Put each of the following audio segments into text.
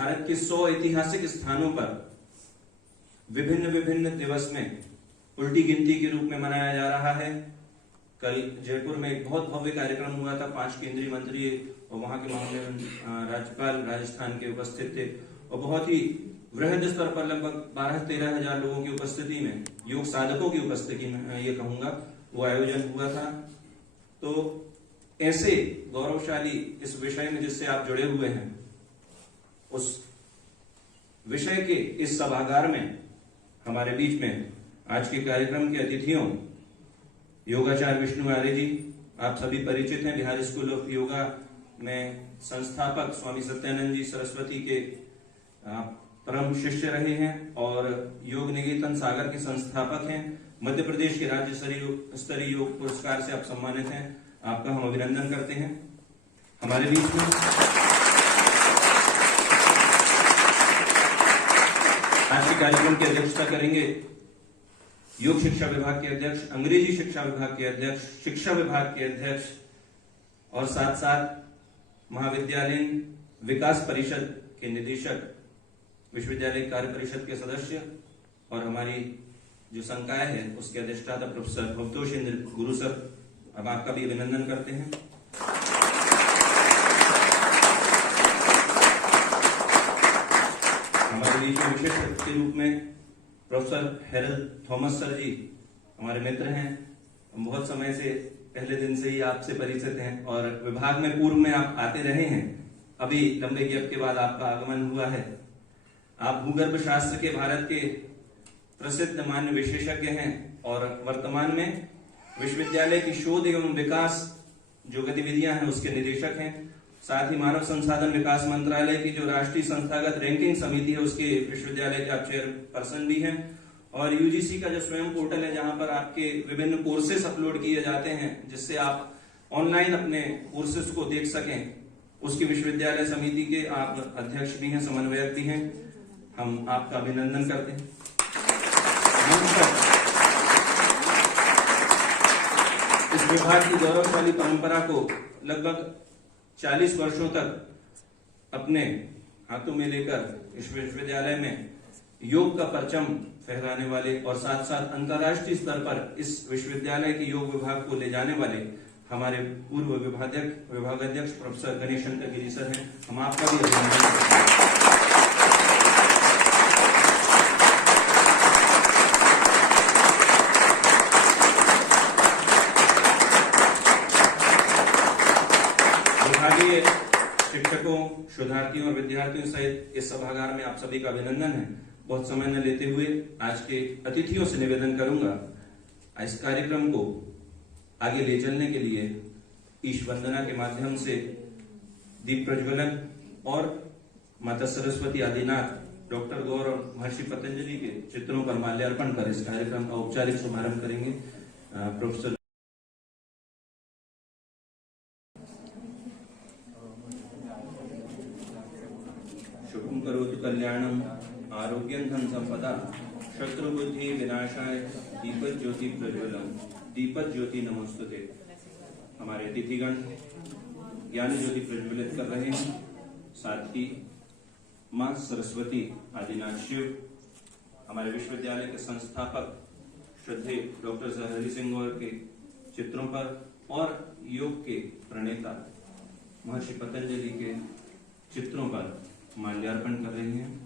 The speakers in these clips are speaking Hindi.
भारत के 100 ऐतिहासिक स्थानों पर विभिन्न विभिन्न दिवस में उल्टी गिनती के रूप में मनाया जा रहा है। कल जयपुर में एक बहुत भव्य कार्यक्रम हुआ था। 5 केंद्रीय मंत्री और वहां के मामले राज्यपाल राजस्थान के उपस्थित थे और बहुत ही वृहद स्तर पर लगभग 12-13 हजार लोगों की उपस्थिति में, योग साधकों की उपस्थिति में ये कहूंगा, वो आयोजन हुआ था। तो ऐसे गौरवशाली इस विषय में जिससे आप जुड़े हुए हैं, उस विषय के इस सभागार में हमारे बीच में आज के कार्यक्रम के अतिथियों योगाचार्य विष्णु आर्य जी, आप सभी परिचित हैं, बिहार स्कूल ऑफ योगा में संस्थापक स्वामी सत्यानंद जी सरस्वती के परम शिष्य रहे हैं और योग निकेतन सागर के संस्थापक हैं। मध्य प्रदेश के राज्य स्तरीय योग पुरस्कार से आप सम्मानित हैं, आपका हम अभिनंदन करते हैं। हमारे बीच में आज के कार्यक्रम की अध्यक्षता करेंगे योग शिक्षा विभाग के अध्यक्ष, अंग्रेजी शिक्षा विभाग के अध्यक्ष, शिक्षा विभाग के अध्यक्ष और साथ साथ महाविद्यालयीन विकास परिषद के निदेशक, विश्वविद्यालय कार्य परिषद के सदस्य और हमारी जो संकाय है उसके अधिष्ठाता प्रोफेसर भवतोषेंद्र गुरु सर, अब आपका भी अभिनंदन करते हैं। हमारे बीच में विशेष अतिथि के रूप में प्रोफेसर हेरल्ड थॉमस सर जी हमारे मित्र हैं, हम बहुत समय से, पहले दिन से ही आपसे परिचित हैं और विभाग में पूर्व में आप आते रहे हैं। अभी लंबे गैप के बाद आपका आगमन हुआ है। आप भूगर्भ शास्त्र के भारत के प्रसिद्ध मान्य विशेषज्ञ हैं और वर्तमान में विश्वविद्यालय की शोध एवं विकास जो गतिविधियां हैं उसके निदेशक हैं। साथ ही मानव संसाधन विकास मंत्रालय की जो राष्ट्रीय संस्थागत रैंकिंग समिति है उसके विश्वविद्यालय के आप चेयरपर्सन भी हैं और यूजीसी का जो स्वयं पोर्टल है जहां पर आपके विभिन्न कोर्सेस अपलोड किए जाते हैं जिससे आप ऑनलाइन अपने कोर्सेस को देख सकें, उसकी विश्वविद्यालय समिति के आप अध्यक्ष भी हैं, समन्वयक भी हैं। हम आपका अभिनंदन करते हैं। इस विभाग की गौरवशाली परंपरा को लगभग 40 वर्षों तक अपने हाथों में लेकर इस विश्वविद्यालय में योग का परचम फहराने वाले और साथ साथ अंतर्राष्ट्रीय स्तर पर इस विश्वविद्यालय के योग विभाग को ले जाने वाले हमारे पूर्व विभागाध्यक्ष प्रोफेसर गणेश शंकर गिरी सर हैं। हम आपका भी अभिनंदन करते हैं। विभागीय शिक्षकों, शोधार्थियों और विद्यार्थियों सहित इस सभागार में आप सभी का अभिनंदन है। बहुत समय न लेते हुए आज के अतिथियों से निवेदन करूंगा, इस कार्यक्रम को आगे ले चलने के लिए ईश वंदना के माध्यम से दीप प्रज्वलन और माता सरस्वती आदिनाथ, डॉक्टर गौर और महर्षि पतंजलि के चित्रों पर माल्यार्पण कर इस कार्यक्रम का औपचारिक शुभारंभ करेंगे। प्रोफेसर शुभम करोतु कल्याणम आरोग्यं धन संपदा शत्रु बुद्धि विनाशाय दीपक ज्योति प्रज्वलम दीपक ज्योति नमोस्तुते। हमारे अतिथिगण ज्ञान ज्योति प्रज्वलित कर रहे हैं। साथ ही मां सरस्वती आदिनाथ शिव, हमारे विश्वविद्यालय के संस्थापक श्रद्धेय डॉक्टर हरि सिंह गौर के चित्रों पर और योग के प्रणेता महर्षि पतंजलि के चित्रों पर माल्यार्पण कर रहे हैं।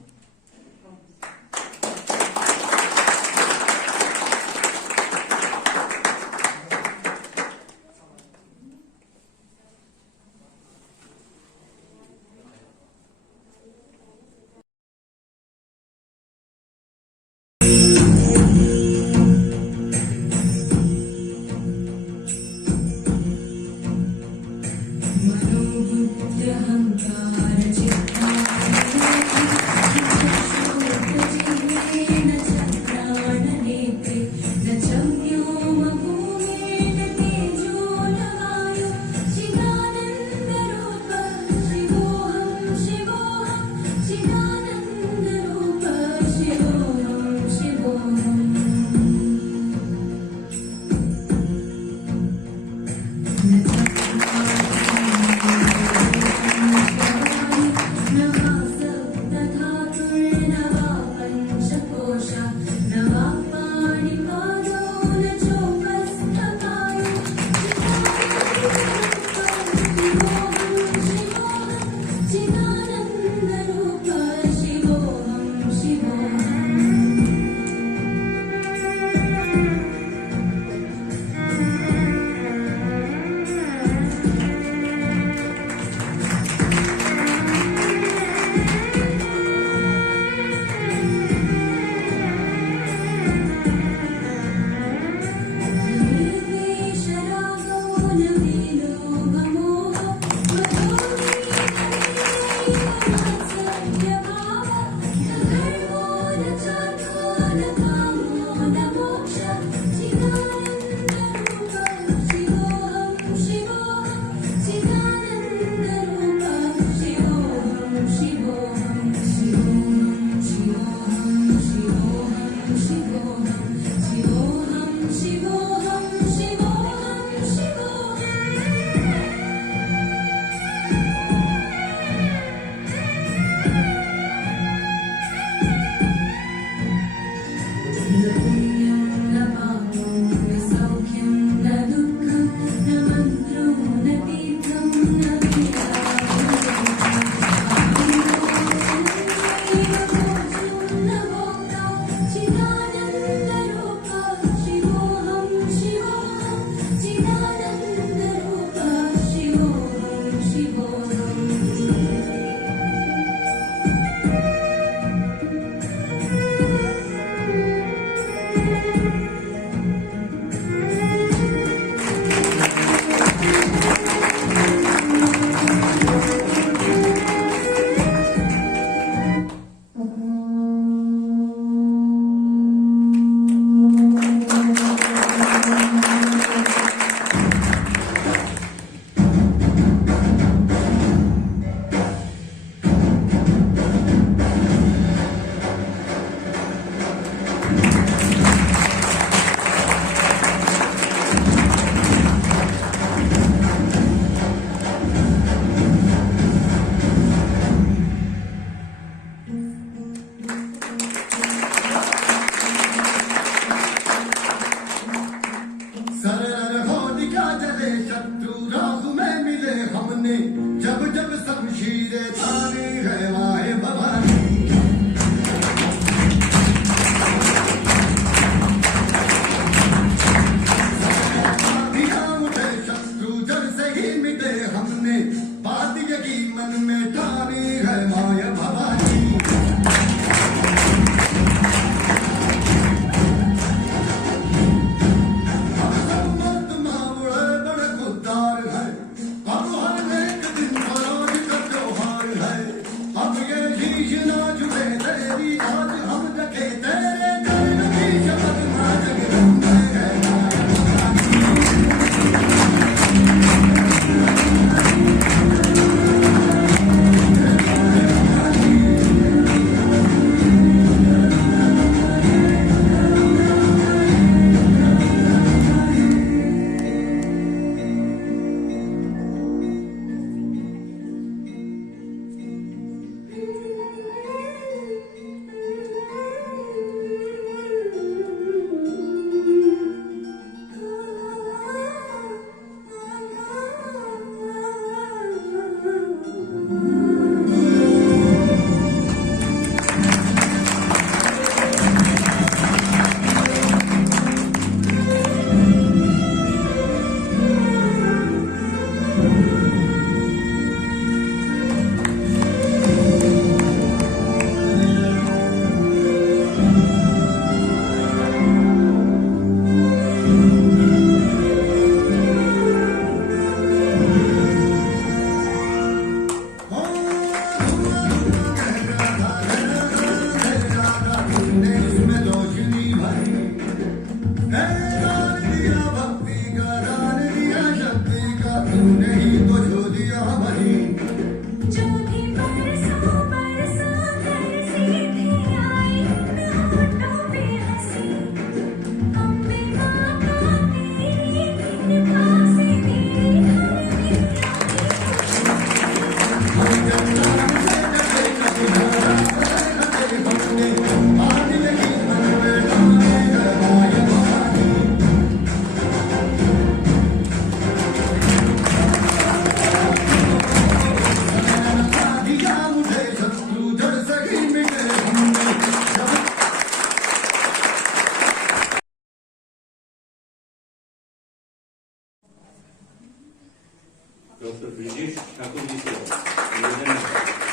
डॉक्टर ब्रिजेश ठाकुर जी से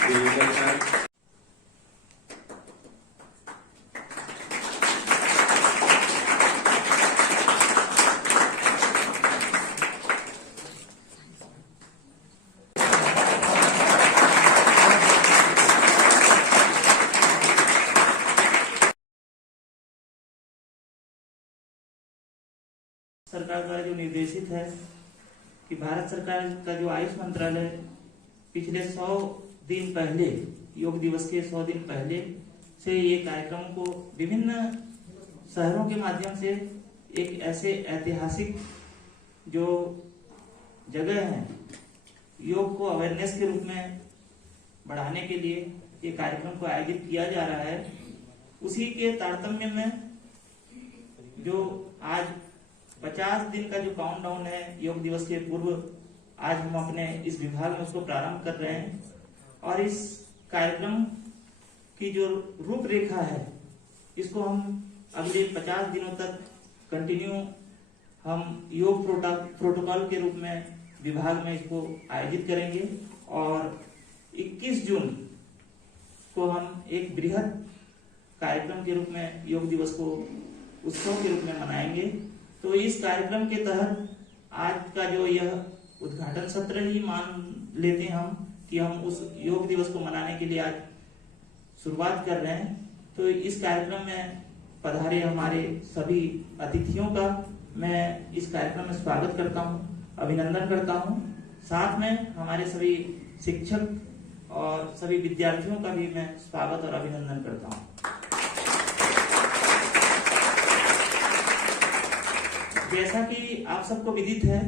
निवेदन है सरकार द्वारा जो निर्देशित है कि भारत सरकार का जो आयुष मंत्रालय पिछले 100 दिन पहले योग दिवस के 100 दिन पहले से ये कार्यक्रम को विभिन्न शहरों के माध्यम से एक ऐसे ऐतिहासिक जो जगह है, योग को अवेयरनेस के रूप में बढ़ाने के लिए ये कार्यक्रम को आयोजित किया जा रहा है। उसी के तारतम्य में जो आज 50 दिन का जो काउंटडाउन है योग दिवस के पूर्व, आज हम अपने इस विभाग में उसको प्रारंभ कर रहे हैं। और इस कार्यक्रम की जो रूपरेखा है इसको हम अगले 50 दिनों तक कंटिन्यू हम योग प्रोटोकॉल के रूप में विभाग में इसको आयोजित करेंगे। और 21 जून को हम एक बृहद कार्यक्रम के रूप में योग दिवस को उत्सव के रूप में मनाएंगे। तो इस कार्यक्रम के तहत आज का जो यह उद्घाटन सत्र ही मान लेते हैं हम कि हम उस योग दिवस को मनाने के लिए आज शुरुआत कर रहे हैं। तो इस कार्यक्रम में पधारे हमारे सभी अतिथियों का मैं इस कार्यक्रम में स्वागत करता हूं, अभिनंदन करता हूं। साथ में हमारे सभी शिक्षक और सभी विद्यार्थियों का भी मैं स्वागत और अभिनंदन करता हूं। जैसा कि आप सबको विदित है,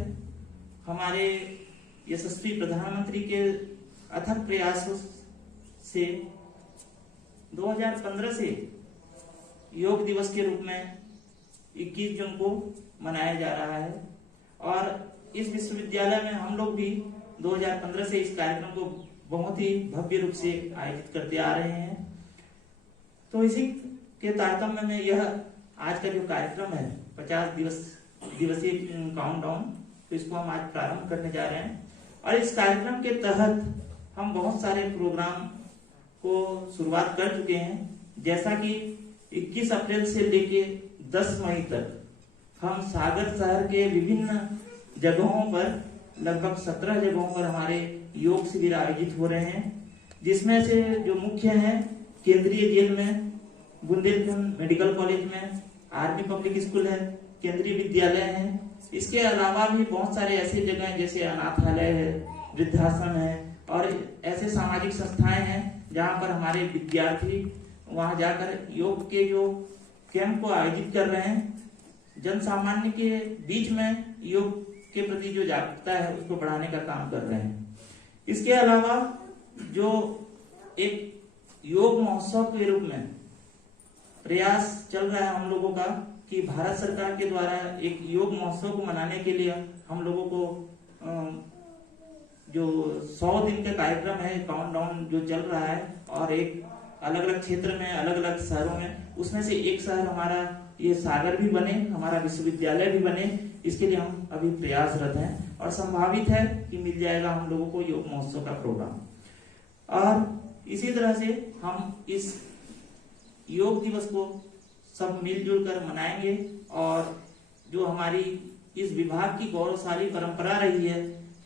हमारे यशस्वी प्रधानमंत्री के अथक प्रयासों से 2015 से योग दिवस के रूप में 21 जून को मनाया जा रहा है। और इस विश्वविद्यालय में हम लोग भी 2015 से इस कार्यक्रम को बहुत ही भव्य रूप से आयोजित करते आ रहे हैं। तो इसी के तारतम्य में यह आज का जो कार्यक्रम है 50 दिवसीय काउंटडाउन, तो इसको हम आज प्रारंभ करने जा रहे हैं। और इस कार्यक्रम के तहत हम बहुत सारे प्रोग्राम को शुरुआत कर चुके हैं। जैसा कि 21 अप्रैल से लेके 10 मई तक हम सागर शहर के विभिन्न जगहों पर, लगभग 17 जगहों पर हमारे योग शिविर आयोजित हो रहे हैं। जिसमें से जो मुख्य हैं, केंद्रीय जेल में, बुंदेलखंड मेडिकल कॉलेज में, आर्मी पब्लिक स्कूल है, केंद्रीय विद्यालय है। इसके अलावा भी बहुत सारे ऐसे जगह हैं जैसे अनाथालय है, वृद्धाश्रम है और ऐसे सामाजिक संस्थाएं हैं जहां पर हमारे विद्यार्थी वहां जाकर योग के जो कैंप को आयोजित कर रहे हैं। जन सामान्य के बीच में योग के प्रति जो जागरूकता है उसको बढ़ाने का काम कर रहे हैं। इसके अलावा जो एक योग महोत्सव के रूप में प्रयास चल रहा है हम लोगों का कि भारत सरकार के द्वारा एक योग महोत्सव को मनाने के लिए हम लोगों को जो 100 दिन का कार्यक्रम है, काउंटडाउन जो चल रहा है, और एक अलग अलग क्षेत्र में, अलग अलग शहरों में, उसमें से एक शहर हमारा ये सागर भी बने, हमारा विश्वविद्यालय भी बने, इसके लिए हम अभी प्रयासरत हैं। और संभावित है कि मिल जाएगा हम लोगों को योग महोत्सव का प्रोग्राम। और इसी तरह से हम इस योग दिवस को सब मिलजुल कर मनाएंगे। और जो हमारी इस विभाग की गौरवशाली परंपरा रही है,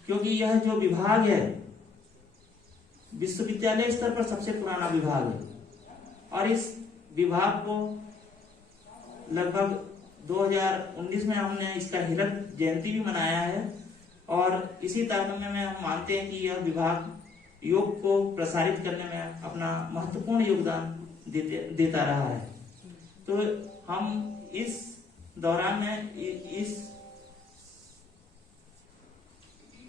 क्योंकि यह जो विभाग है विश्वविद्यालय स्तर पर सबसे पुराना विभाग है, और इस विभाग को लगभग 2019 में हमने इसका हीरक जयंती भी मनाया है। और इसी तारतम्य में हम मानते हैं कि यह विभाग योग को प्रसारित करने में अपना महत्वपूर्ण योगदान देता रहा है। तो हम इस दौरान में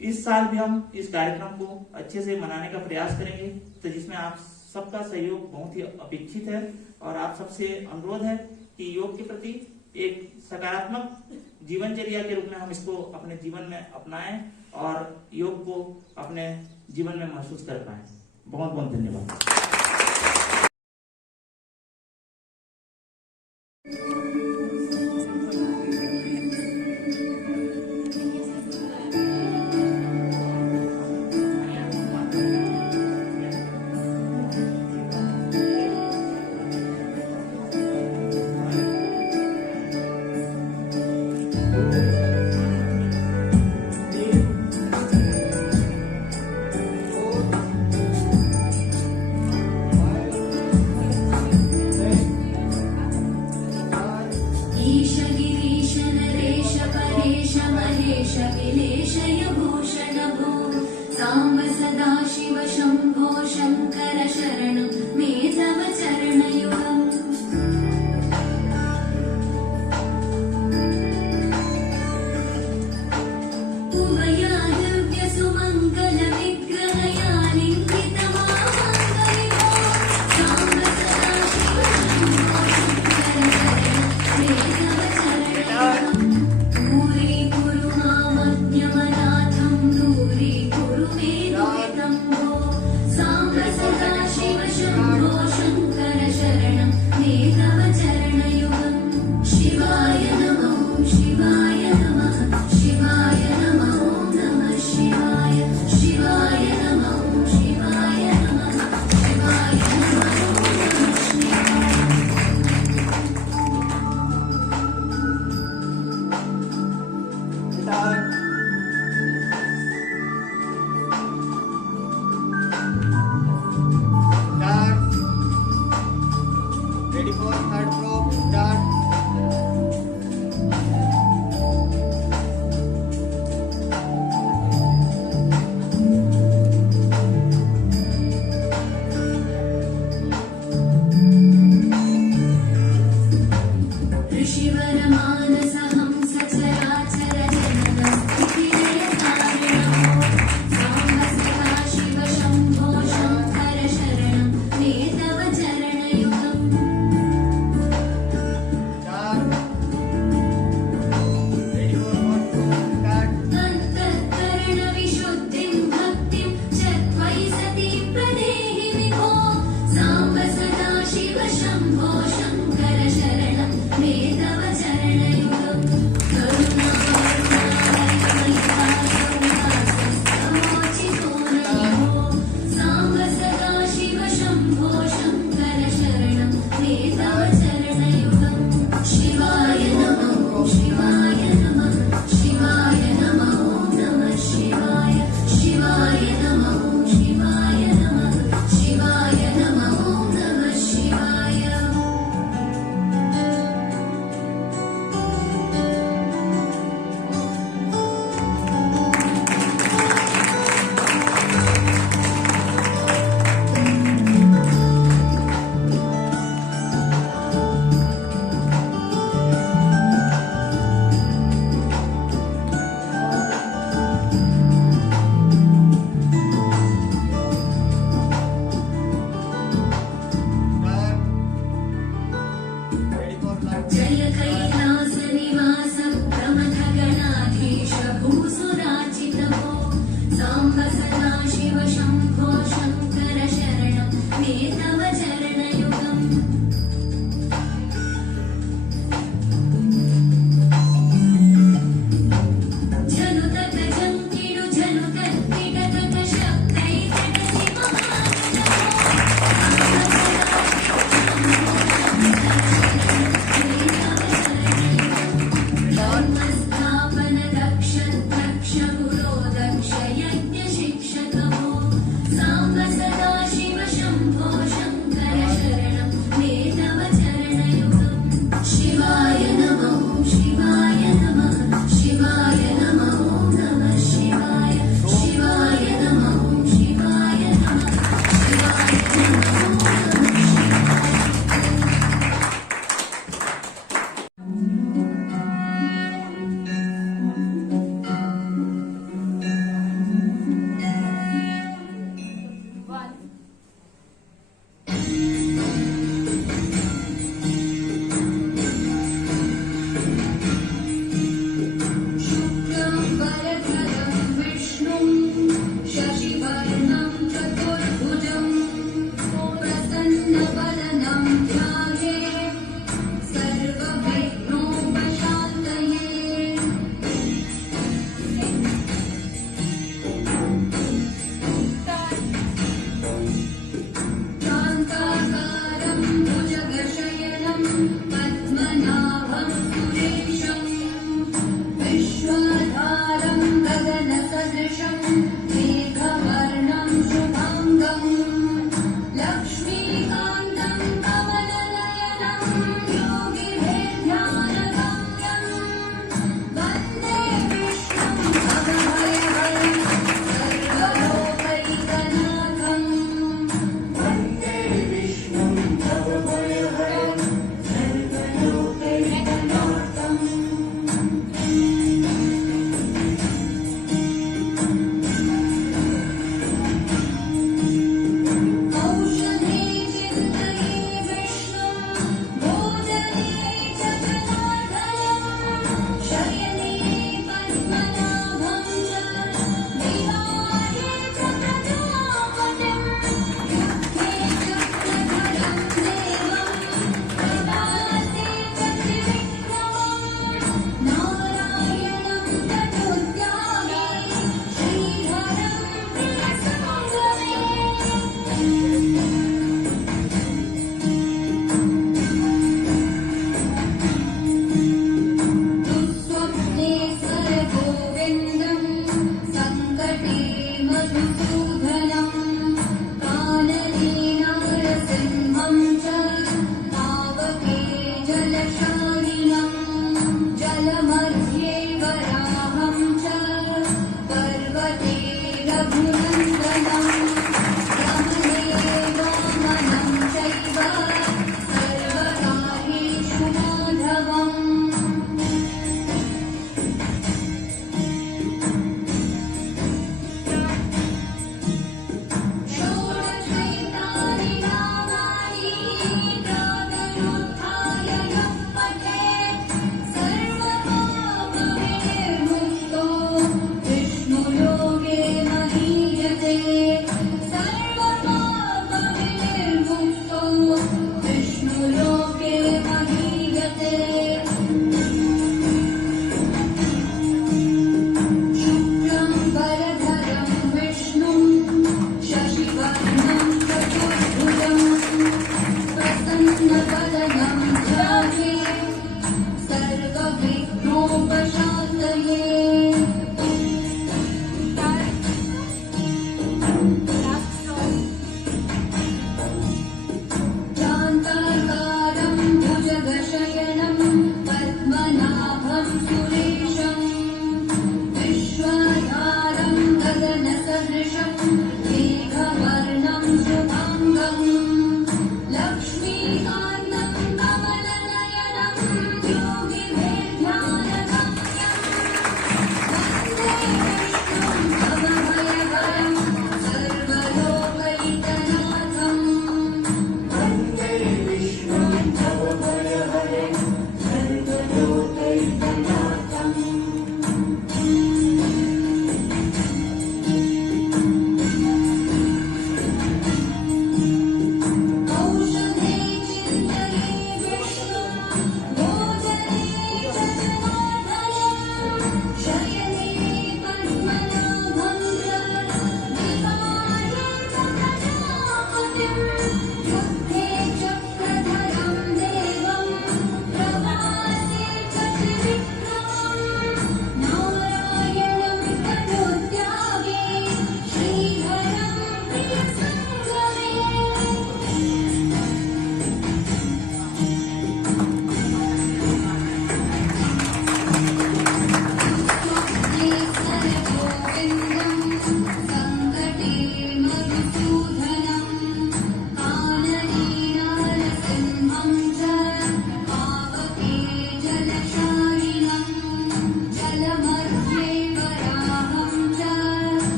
इस साल भी हम इस कार्यक्रम को अच्छे से मनाने का प्रयास करेंगे, तो जिसमें आप सबका सहयोग बहुत ही अपेक्षित है। और आप सबसे अनुरोध है कि योग के प्रति एक सकारात्मक जीवनचर्या के रूप में हम इसको अपने जीवन में अपनाएं और योग को अपने जीवन में महसूस कर पाएं। बहुत बहुत धन्यवाद। Ready for third probe, start. ऋषिवरमानसहं सचराचर जननस्थितिलयकारणं Samba सदा शिव शम्भो शङ्कर शरणं मे तव चरणयुगम् Start. Ready for fourth probe, start. अन्तःकरणविशुद्धिं भक्तिं च त्वयि सती प्रदेहि विभो साम्ब सदा शिव शम्भो शङ्कर शरणं मे तव चरणयुगम् करुणामोचितो नमो साम्ब सदा शिव शम्भो शङ्कर शरणं मे तव चरणयुगम् शिवाय नमः शिवाय नमः शिवाय नमः नमः शिवाय शिवाय नमः शिवाय नमः शिवाय नमः नमः शिवाय Start. Ready for third. जय कैलासनिवास प्रमथगणाधीश भूसुराचितभो साम्ब सदा शिव शम्भो शङ्कर शरणं मे तव चरणयुगम् झनुतत जङ्किडु झनुतत् पिटतट शक्तै तटसि धर्मस्थापन दक्ष दक्ष गुरो दक्ष यज्ञ शिक्षकभो साम्ब सदा शिव शम्भो शङ्कर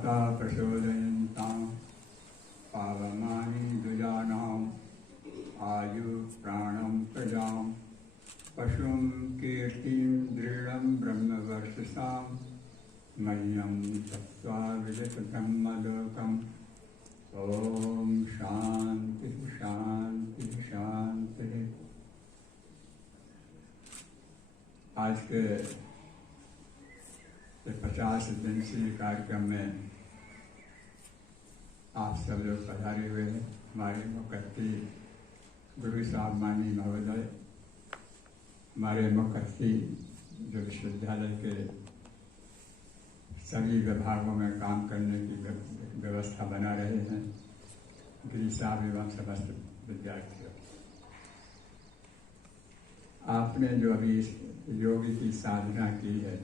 माता प्रचोदयन्तां पावमानि द्विजानाम् आयु प्राणं प्रजां पशुं कीर्तिं दृढं ब्रह्मवर्चसां मह्यं तत्त्वा विदितब्रह्मलोकम् ओम शांति शांति शांति। आज के 50 दिवसीय कार्यक्रम में आप सब लोग पधारे हुए हैं। हमारे मुख्यति गुरु साहब मानी महोदय, हमारे मुख्यति जो विश्वविद्यालय के सभी विभागों में काम करने की व्यवस्था बना रहे हैं, गिरी साहब एवं समस्त विद्यार्थियों, आपने जो अभी योग की साधना की है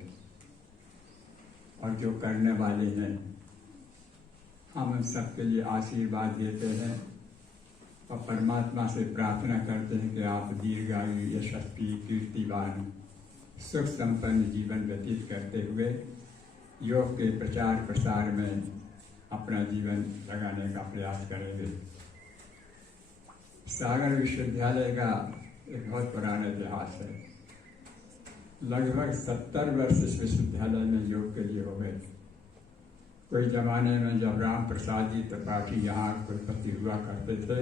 और जो करने वाले हैं, हम उन सबके लिए आशीर्वाद देते हैं और परमात्मा से प्रार्थना करते हैं कि आप दीर्घायु, यशस्वी, कीर्तिवान, सुख संपन्न जीवन व्यतीत करते हुए योग के प्रचार प्रसार में अपना जीवन लगाने का प्रयास करेंगे। सागर विश्वविद्यालय का एक बहुत पुराना इतिहास है। लगभग 70 वर्ष इस विश्वविद्यालय में योग के लिए हो गए। कोई जमाने में जब राम प्रसाद जी त्रिपाठी यहाँ कुलपति हुआ करते थे,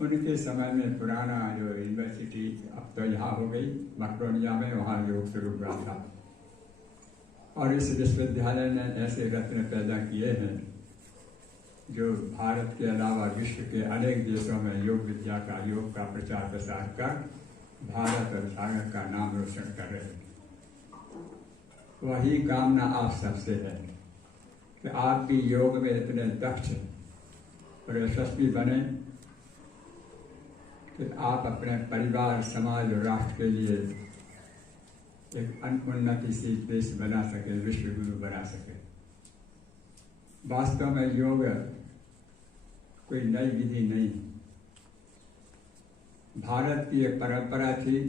उनके समय में पुराना जो यूनिवर्सिटी अब तो यहाँ हो गई मकरोनिया में, वहाँ योग शुरू हुआ था। और इस विश्वविद्यालय ने ऐसे रत्न पैदा किए हैं जो भारत के अलावा विश्व के अनेक देशों में योग विद्या का, योग का प्रचार प्रसार कर भारत और सागर का नाम रोशन कर रहे हैं। वही कामना आप सबसे है कि आप भी योग में इतने दक्ष और यशस्वी बने कि आप अपने परिवार, समाज और राष्ट्र के लिए एक उन्नतिशील देश बना सके, विश्व गुरु बना सके। वास्तव में योग कोई नई विधि नहीं। भारत की एक परंपरा थी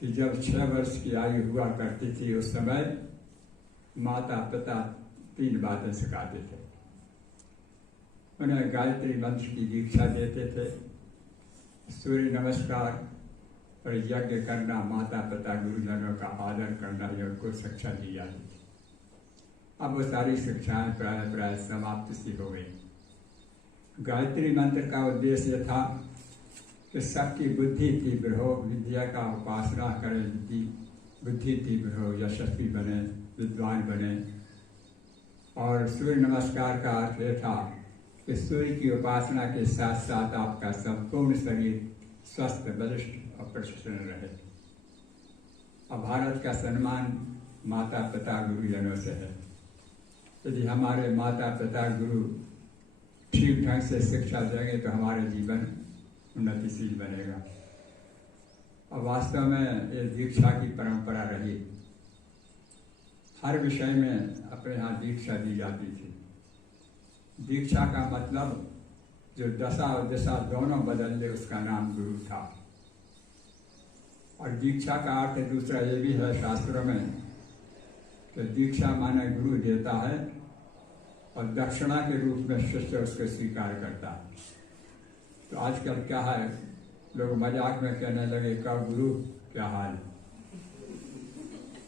कि जब 6 वर्ष की आयु हुआ करती थी, उस समय माता पिता 3 बातें सिखाते थे। उन्हें गायत्री मंत्र की दीक्षा देते थे, सूर्य नमस्कार और यज्ञ करना, माता पिता गुरुजनों का आदर करना, योग को शिक्षा दी जाती थी। अब वो सारी शिक्षाएं प्राय समाप्त सी हो गई। गायत्री मंत्र का उद्देश्य यह था कि सबकी बुद्धि तीव्र हो, विद्या का उपासना करें, बुद्धि तीव्र हो, यशस्वी बने, विद्वान बने। और सूर्य नमस्कार का अर्थ यह था कि सूर्य की उपासना के साथ साथ आपका संपूर्ण शरीर स्वस्थ, बलिष्ठ और प्रसन्न रहे। अब भारत का सम्मान माता पिता गुरुजनों से है। यदि हमारे माता पिता गुरु ठीक ढंग से शिक्षा देंगे तो हमारे जीवन उन्नतिशील बनेगा। और वास्तव में ये दीक्षा की परंपरा रही। हर विषय में अपने यहाँ दीक्षा दी जाती थी। दीक्षा का मतलब जो दशा और दिशा दोनों बदल दे, उसका नाम गुरु था। और दीक्षा का अर्थ दूसरा ये भी है शास्त्रों में कि दीक्षा माने गुरु देता है और दक्षिणा के रूप में शिष्य उसको स्वीकार करता है। तो आजकल क्या है, लोग मजाक में कहने लगे का गुरु क्या हाल,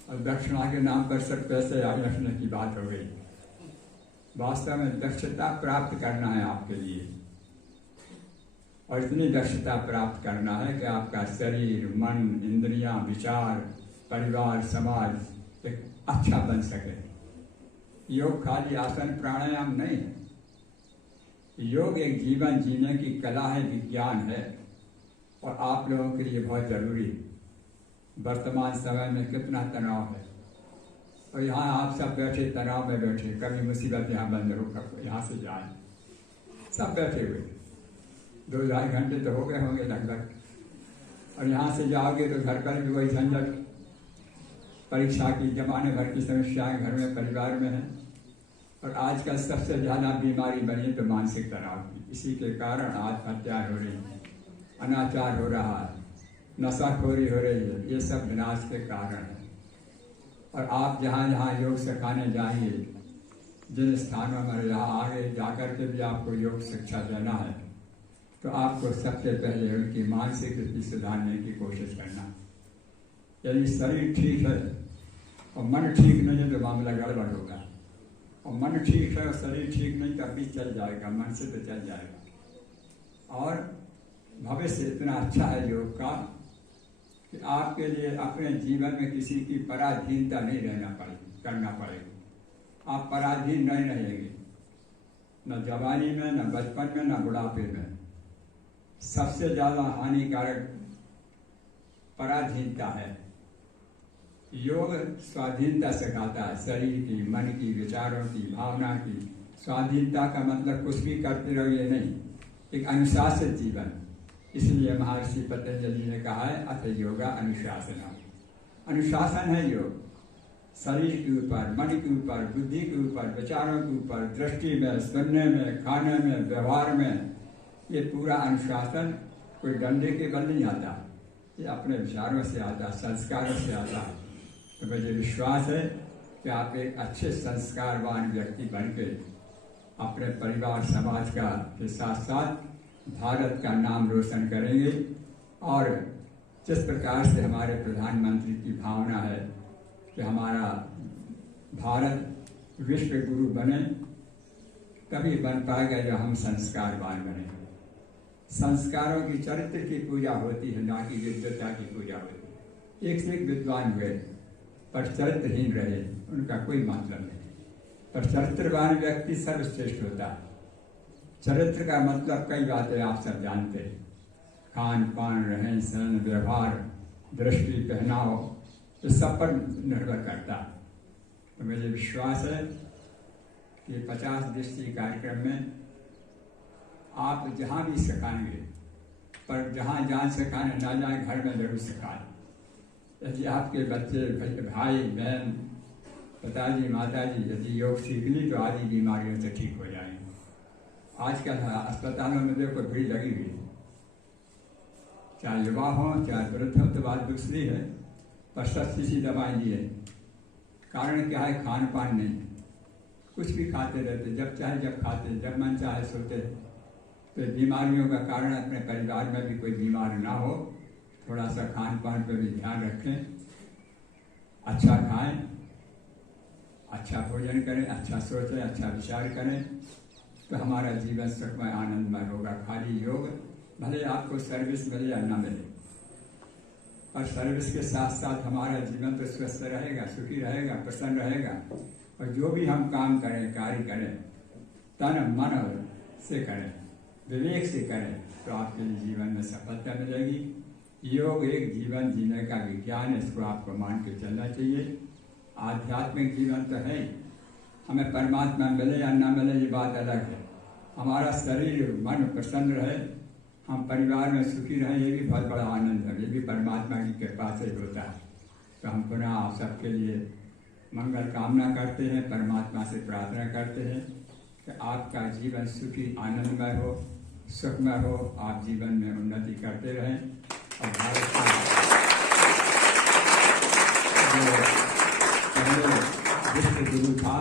और दक्षिणा के नाम पर सब पैसे रखने की बात हो गई। वास्तव में दक्षता प्राप्त करना है आपके लिए, और इतनी दक्षता प्राप्त करना है कि आपका शरीर, मन, इंद्रियां, विचार, परिवार, समाज एक अच्छा बन सके। योग खाली आसन प्राणायाम नहीं है। योग एक जीवन जीने की कला है, विज्ञान है, और आप लोगों के लिए बहुत जरूरी। वर्तमान समय में कितना तनाव है, और यहाँ आप सब बैठे तनाव में बैठे, कभी मुसीबत यहाँ बंद हो, कब यहाँ से जाए, सब बैठे हुए 2-2.5 घंटे तो हो गए होंगे लगभग। और यहाँ से जाओगे तो घर पर भी वही झंझट, परीक्षा की, जमाने भर की समस्याएं घर में, परिवार में है। और आजकल सबसे ज़्यादा बीमारी बनी तो मानसिक तनाव की। इसी के कारण आत्महत्या हो रही है, अनाचार हो रहा है, नशाखोरी हो रही है। ये सब विनाश के कारण है। और आप जहाँ जहाँ योग सिखाने जाएंगे, जिन स्थानों में जहाँ आगे जाकर के भी आपको योग शिक्षा देना है, तो आपको सबसे पहले उनकी मानसिक स्थिति सुधारने की कोशिश करना। यदि शरीर ठीक है और मन ठीक नहीं है तो मामला गड़बड़ होगा, और मन ठीक है और शरीर ठीक नहीं तब भी चल जाएगा, मन से तो चल जाएगा। और भविष्य इतना अच्छा है योग का कि आपके लिए अपने जीवन में किसी की पराधीनता नहीं करना पड़ेगी। आप पराधीन नहीं रहेंगे, न जवानी में, न बचपन में, न बुढ़ापे में। सबसे ज़्यादा हानिकारक पराधीनता है। योग स्वाधीनता सिखाता है, शरीर की, मन की, विचारों की, भावना की। स्वाधीनता का मतलब कुछ भी करते रहो ये नहीं, एक अनुशासित जीवन। इसलिए महर्षि पतंजलि ने कहा है अथ योगा अनुशासन। अनुशासन है योग, शरीर के ऊपर, मन के ऊपर, बुद्धि के ऊपर, विचारों के ऊपर, दृष्टि में, सुनने में, खाने में, व्यवहार में। ये पूरा अनुशासन कोई डंडे के बल नहीं आता, ये अपने विचारों से आता, संस्कारों से आता है। तो मुझे विश्वास है कि आप एक अच्छे संस्कारवान व्यक्ति बन के अपने परिवार, समाज का के साथ साथ भारत का नाम रोशन करेंगे। और जिस प्रकार से हमारे प्रधानमंत्री की भावना है कि हमारा भारत विश्व गुरु बने, तभी बन पाएगा जब हम संस्कारवान बने। संस्कारों की, चरित्र की पूजा होती है, ना कि विद्वता की पूजा होती है। एक से एक विद्वान हुए पर चरित्रहीन रहे, उनका कोई मतलब नहीं। पर चरित्रवान व्यक्ति सर्वश्रेष्ठ होता है। चरित्र का मतलब कई बातें आप सब जानते हैं, खान पान, रहन सहन, व्यवहार, दृष्टि, पहनाव, इस सब पर निर्भर करता है। तो मुझे विश्वास है कि 50 दिवसीय कार्यक्रम में आप जहाँ भी सिखाएंगे, पर जहाँ जान सिखाने ना जाए, घर में जरूर सिखाएं। यदि आपके बच्चे, भाई बहन, पिताजी, माताजी यदि योग सीख ली तो आदि बीमारियों से ठीक हो जाएंगे। आजकल अस्पतालों में देखो भीड़ लगी हुई है, चाहे युवा हो चाहे वृद्ध हो, तो बात दूसरी है, पर सस्ती सी दवाएं लिए। कारण क्या है? खान पान नहीं, कुछ भी खाते रहते, जब चाहे जब खाते, जब मन चाहे सोते। तो बीमारियों का कारण अपने परिवार में भी कोई बीमार ना हो, थोड़ा सा खान पान पर भी ध्यान रखें, अच्छा खाएं, अच्छा भोजन करें, अच्छा सोचें, अच्छा विचार करें, तो हमारा जीवन सुखमय आनंदमय होगा। खाली योग, भले आपको सर्विस मिले या ना मिले, और सर्विस के साथ साथ हमारा जीवन तो स्वस्थ रहेगा, सुखी रहेगा, प्रसन्न रहेगा। और जो भी हम काम करें, कार्य करें, तन मन से करें, विवेक से करें, तो आपके जीवन में सफलता मिलेगी। योग एक जीवन जीने का विज्ञान है, इसको आपको मान के चलना चाहिए। आध्यात्मिक जीवन तो है, हमें परमात्मा मिले या ना मिले ये बात अलग है। हमारा शरीर मन प्रसन्न रहे, हम परिवार में सुखी रहें, ये भी बहुत बड़ा आनंद है, ये भी परमात्मा की कृपा से होता है। तो हम पुनः आप सबके लिए मंगल कामना करते हैं, परमात्मा से प्रार्थना करते हैं कि आपका जीवन सुखी आनंदमय हो, सुखमय हो, आप जीवन में उन्नति करते रहें। और भारत का जो पहले विश्व गुरु था,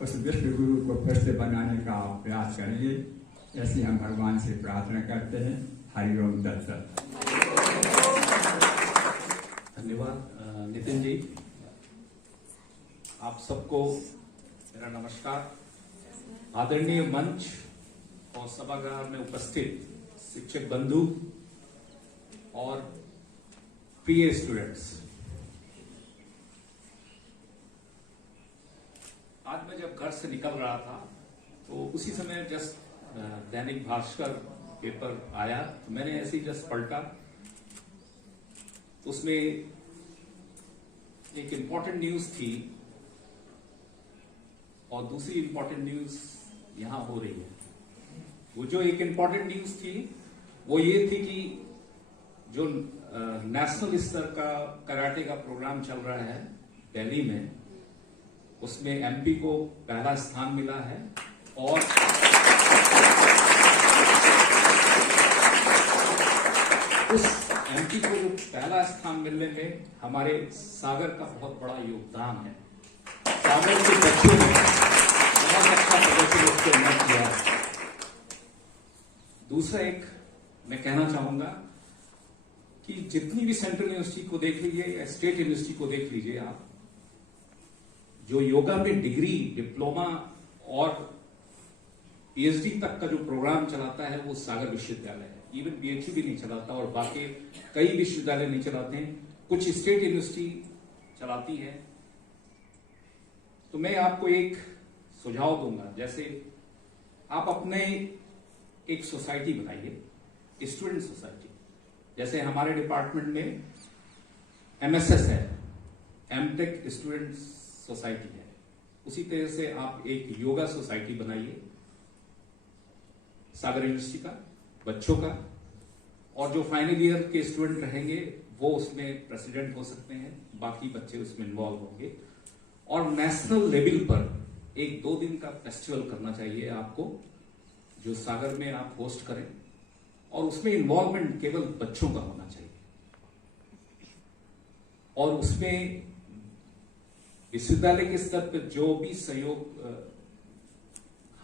उस विश्व गुरु को फिर से बनाने का आप प्रयास करेंगे, ऐसी हम भगवान से प्रार्थना करते हैं। हरिओम दत्त। धन्यवाद नितिन जी। आप सबको मेरा नमस्कार। आदरणीय मंच और सभागार में उपस्थित शिक्षक बंधु और प्रिय स्टूडेंट्स, आज मैं जब घर से निकल रहा था तो उसी समय जस्ट दैनिक भास्कर पेपर आया, तो मैंने ऐसे ही जस्ट पलटा, उसमें एक इम्पॉर्टेंट न्यूज थी और दूसरी इम्पॉर्टेंट न्यूज यहां हो रही है। वो जो एक इम्पॉर्टेंट न्यूज थी वो ये थी कि जो नेशनल स्तर का कराटे का प्रोग्राम चल रहा है दिल्ली में, उसमें एमपी को पहला स्थान मिला है। और उस एमपी को जो पहला पहला स्थान मिलने में हमारे सागर का बहुत बड़ा योगदान है। सागर के बच्चों ने बहुत अच्छा प्रदर्शन उसके अंदर किया है। दूसरा एक मैं कहना चाहूंगा कि जितनी भी सेंट्रल यूनिवर्सिटी को देख लीजिए या स्टेट यूनिवर्सिटी को देख लीजिए आप, जो योगा में डिग्री, डिप्लोमा और पीएचडी तक का जो प्रोग्राम चलाता है वो सागर विश्वविद्यालय है। इवन बीएचयू भी नहीं चलाता और बाकी कई विश्वविद्यालय नहीं चलाते हैं, कुछ स्टेट यूनिवर्सिटी चलाती है। तो मैं आपको एक सुझाव दूंगा, जैसे आप अपने एक सोसाइटी बनाइए, स्टूडेंट सोसाइटी। जैसे हमारे डिपार्टमेंट में एमएसएस है, एमटेक स्टूडेंट सोसाइटी है, उसी तरह से आप एक योगा सोसाइटी बनाइए सागर यूनिवर्सिटी का, बच्चों का, और जो फाइनल ईयर के स्टूडेंट रहेंगे वो उसमें प्रेसिडेंट हो सकते हैं, बाकी बच्चे उसमें इन्वॉल्व होंगे। और नेशनल लेवल पर एक 2 दिन का फेस्टिवल करना चाहिए आपको, जो सागर में आप होस्ट करें, और उसमें इन्वॉल्वमेंट केवल बच्चों का होना चाहिए। और उसमें विश्वविद्यालय के स्तर पर जो भी सहयोग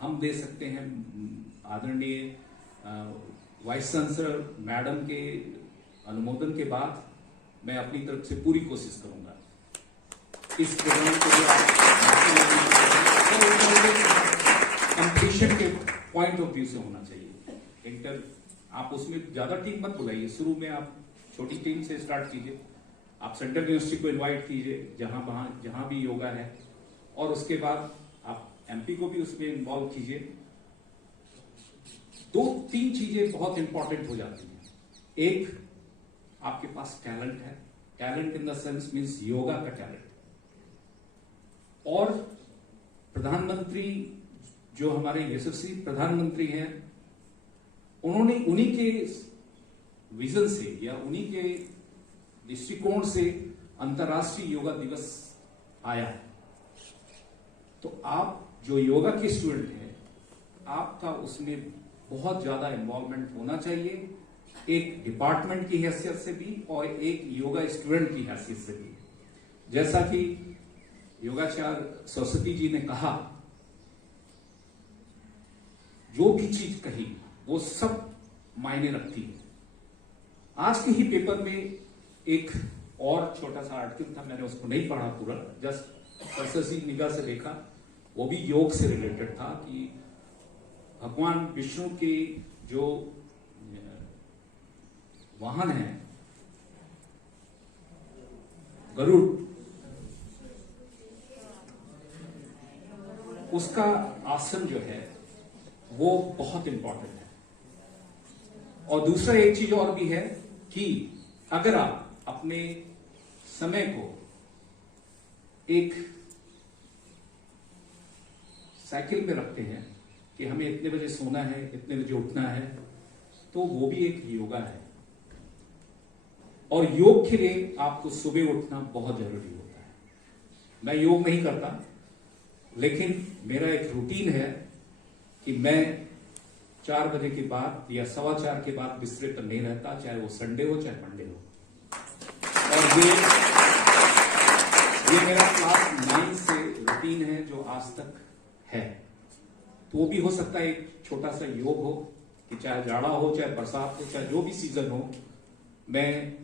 हम दे सकते हैं, आदरणीय वाइस चांसलर मैडम के अनुमोदन के बाद मैं अपनी तरफ से पूरी कोशिश करूंगा इस प्रोग्राम को जो कंप्लीशन के पॉइंट ऑफ व्यू से होना चाहिए। आप उसमें ज्यादा टीम मत बुलाइए, शुरू में आप छोटी टीम से स्टार्ट कीजिए, आप सेंट्रल यूनिवर्सिटी को इनवाइट कीजिए जहां भी योगा है, और उसके बाद आप एमपी को भी उसमें इन्वॉल्व कीजिए। 2-3 चीजें बहुत इंपॉर्टेंट हो जाती हैं। एक, आपके पास टैलेंट है, talent in the sense means yoga का टैलेंट, और प्रधानमंत्री जो हमारे यशस्वी प्रधानमंत्री हैं, उन्होंने उन्हीं के विजन से या उन्हीं के दृष्टिकोण से अंतर्राष्ट्रीय योगा दिवस आया है। तो आप जो योगा के स्टूडेंट हैं, आपका उसमें बहुत ज्यादा इन्वॉल्वमेंट होना चाहिए, एक डिपार्टमेंट की हैसियत से भी और एक योगा स्टूडेंट की हैसियत से भी। जैसा कि योगाचार्य सरस्वती जी ने कहा, जो भी चीज कही वो सब मायने रखती है। आज के ही पेपर में एक और छोटा सा आर्टिकल था, मैंने उसको नहीं पढ़ा पूरा, जस्ट सरसरी निगाह से देखा, वो भी योग से रिलेटेड था कि भगवान विष्णु के जो वाहन है गरुड़, उसका आसन जो है वो बहुत इंपॉर्टेंट है। और दूसरा एक चीज और भी है कि अगर आप अपने समय को एक साइकिल में रखते हैं कि हमें इतने बजे सोना है, इतने बजे उठना है, तो वो भी एक योगा है। और योग के लिए आपको सुबह उठना बहुत जरूरी होता है। मैं योग नहीं करता, लेकिन मेरा एक रूटीन है कि मैं 4 बजे के बाद या 4:15 के बाद बिस्तरे पर नहीं रहता, चाहे वो संडे हो चाहे मंडे हो। और ये मेरा क्लास 9 से रूटीन है जो आज तक है। तो वो भी हो सकता है एक छोटा सा योग हो, कि चाहे जाड़ा हो चाहे बरसात हो चाहे जो भी सीजन हो, मैं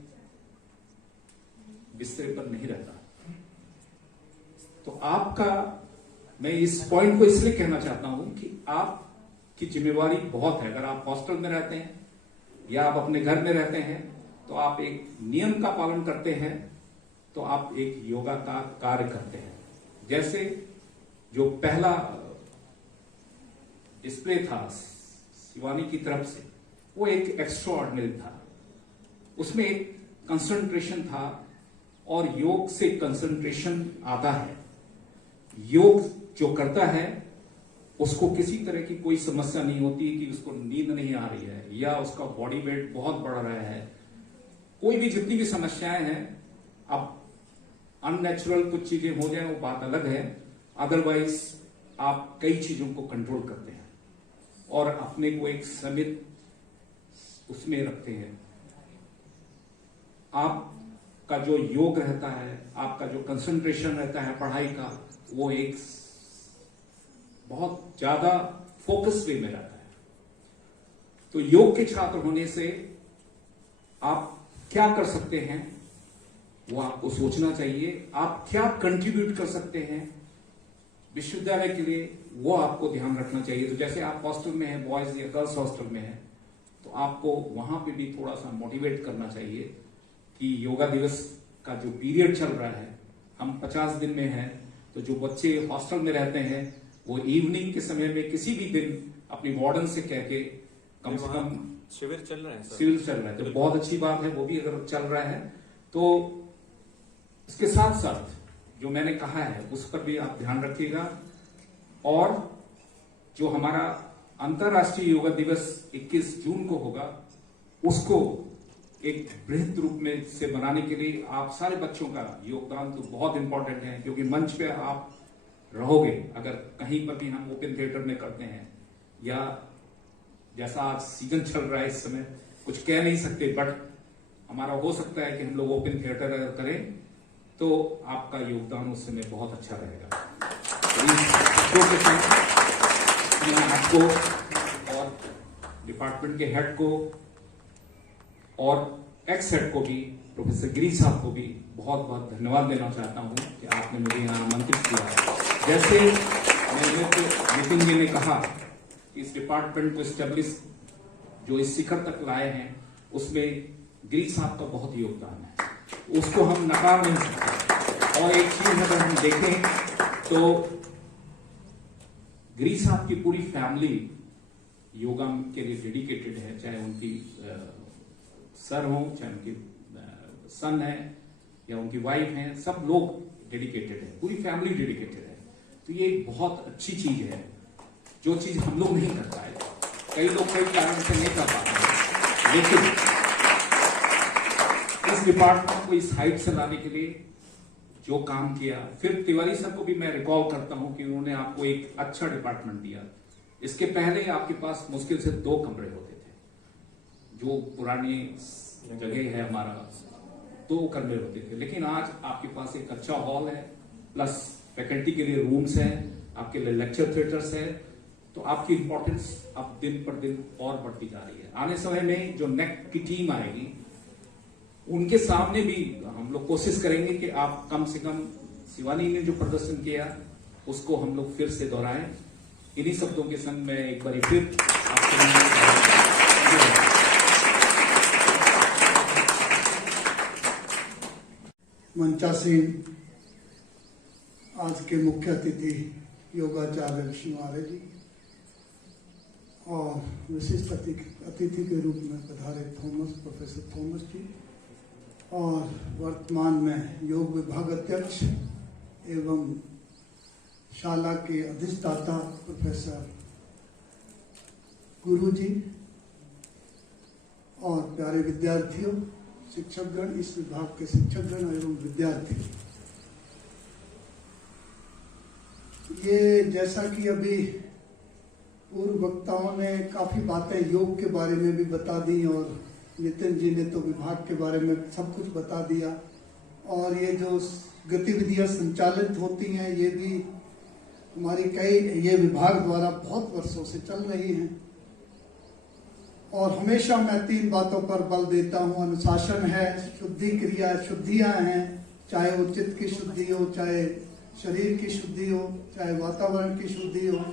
बिस्तरे पर नहीं रहता। तो आपका, मैं इस पॉइंट को इसलिए कहना चाहता हूं कि आपकी जिम्मेवारी बहुत है। अगर आप हॉस्टल में रहते हैं या आप अपने घर में रहते हैं, तो आप एक नियम का पालन करते हैं, तो आप एक योगा का कार्य करते हैं। जैसे जो पहला डिस्प्ले था शिवानी की तरफ से, वो एक एक्स्ट्रा ऑर्डिनरी था, उसमें एक कंसंट्रेशन था, और योग से कंसंट्रेशन आता है। योग जो करता है उसको किसी तरह की कोई समस्या नहीं होती कि उसको नींद नहीं आ रही है या उसका बॉडी वेट बहुत बढ़ रहा है, कोई भी जितनी भी समस्याएं हैं। अब अननेचुरल कुछ चीजें हो जाए वो बात अलग है, अदरवाइज आप कई चीजों को कंट्रोल करते हैं और अपने को एक सीमित उसमें रखते हैं। आप का जो योग रहता है, आपका जो कंसंट्रेशन रहता है पढ़ाई का, वो एक बहुत ज्यादा फोकस वे में रहता है। तो योग के छात्र होने से आप क्या कर सकते हैं वो आपको सोचना चाहिए। आप क्या कंट्रीब्यूट कर सकते हैं विश्वविद्यालय के लिए, वो आपको ध्यान रखना चाहिए। तो जैसे आप हॉस्टल में हैं, बॉयज या गर्ल्स हॉस्टल में हैं, तो आपको वहां पे भी थोड़ा सा मोटिवेट करना चाहिए कि योगा दिवस का जो पीरियड चल रहा है, हम 50 दिन में हैं, तो जो बच्चे हॉस्टल में रहते हैं वो इवनिंग के समय में किसी भी दिन अपनी वार्डन से कह के कम से कम शिविर चल रहे हैं सर। शिविर चल रहा है, तो बहुत अच्छी बात है, वो भी अगर चल रहा है तो इसके साथ साथ जो मैंने कहा है उस पर भी आप ध्यान रखिएगा। और जो हमारा अंतर्राष्ट्रीय योगा दिवस 21 जून को होगा, उसको एक बृहद रूप में से बनाने के लिए आप सारे बच्चों का योगदान तो बहुत इंपॉर्टेंट है, क्योंकि मंच पे आप रहोगे। अगर कहीं पर भी हम ओपन थिएटर में करते हैं या जैसा आज सीजन चल रहा है, इस समय कुछ कह नहीं सकते, बट हमारा हो सकता है कि हम लोग ओपन थिएटर अगर करें तो आपका योगदान उस समय बहुत अच्छा रहेगा। मैं आपको और डिपार्टमेंट के हेड को और एक्स हेड को भी, प्रोफेसर गिरी साहब को भी बहुत बहुत धन्यवाद देना चाहता हूं कि आपने मुझे यहाँ आमंत्रित किया। जैसे नितिन जी ने कहा कि इस डिपार्टमेंट को एस्टेब्लिश जो इस शिखर तक लाए हैं, उसमें गिरी साहब का बहुत योगदान है, उसको हम नकार नहीं सकते। और एक चीज अगर हम देखें तो गिरी साहब की पूरी फैमिली योगा के लिए डेडिकेटेड है, चाहे उनकी सर हो, चाहे उनकी सन है या उनकी वाइफ है, सब लोग डेडिकेटेड है, पूरी फैमिली डेडिकेटेड है। तो ये एक बहुत अच्छी चीज है, जो चीज हम लोग नहीं कर पाए। कई लोग कई कारण से नहीं कर पाते, लेकिन इस डिपार्टमेंट को इस हाइट से लाने के लिए जो काम किया, फिर तिवारी सर को भी मैं रिकॉल करता हूं कि उन्होंने आपको एक अच्छा डिपार्टमेंट दिया। इसके पहले आपके पास मुश्किल से 2 कमरे होते थे, जो पुरानी जगह है हमारा, 2 कमरे होते थे, लेकिन आज आपके पास एक अच्छा हॉल है, प्लस फैकल्टी के लिए रूम्स हैं, आपके लिए लेक्चर थिएटर्स है। तो आपकी इंपॉर्टेंस अब दिन पर दिन और बढ़ती जा रही है। आने समय में जो नेक्स्ट की टीम आएगी, उनके सामने भी हम लोग कोशिश करेंगे कि आप कम से कम शिवानी ने जो प्रदर्शन किया उसको हम लोग फिर से दोहराएं। इन्हीं शब्दों के संग मैं एक बार फिर मंचासीन आज के मुख्य अतिथि योगाचार्य विष्णु जी और विशिष्ट अतिथि के रूप में पधारे प्रोफेसर थॉमस जी, और वर्तमान में योग विभाग अध्यक्ष एवं शाला के अधिष्ठाता प्रोफेसर गुरु जी, और प्यारे विद्यार्थियों, शिक्षकगण, इस विभाग के शिक्षकगण एवं विद्यार्थी। ये जैसा कि अभी पूर्व वक्ताओं ने काफी बातें योग के बारे में भी बता दी, और नितिन जी ने तो विभाग के बारे में सब कुछ बता दिया, और ये जो गतिविधियां संचालित होती हैं ये भी हमारी ये विभाग द्वारा बहुत वर्षों से चल रही हैं। और हमेशा मैं 3 बातों पर बल देता हूं। अनुशासन है, शुद्धि क्रिया, शुद्धियां हैं, चाहे वो चित्त की शुद्धि हो, चाहे शरीर की शुद्धि हो, चाहे वातावरण की शुद्धि हो,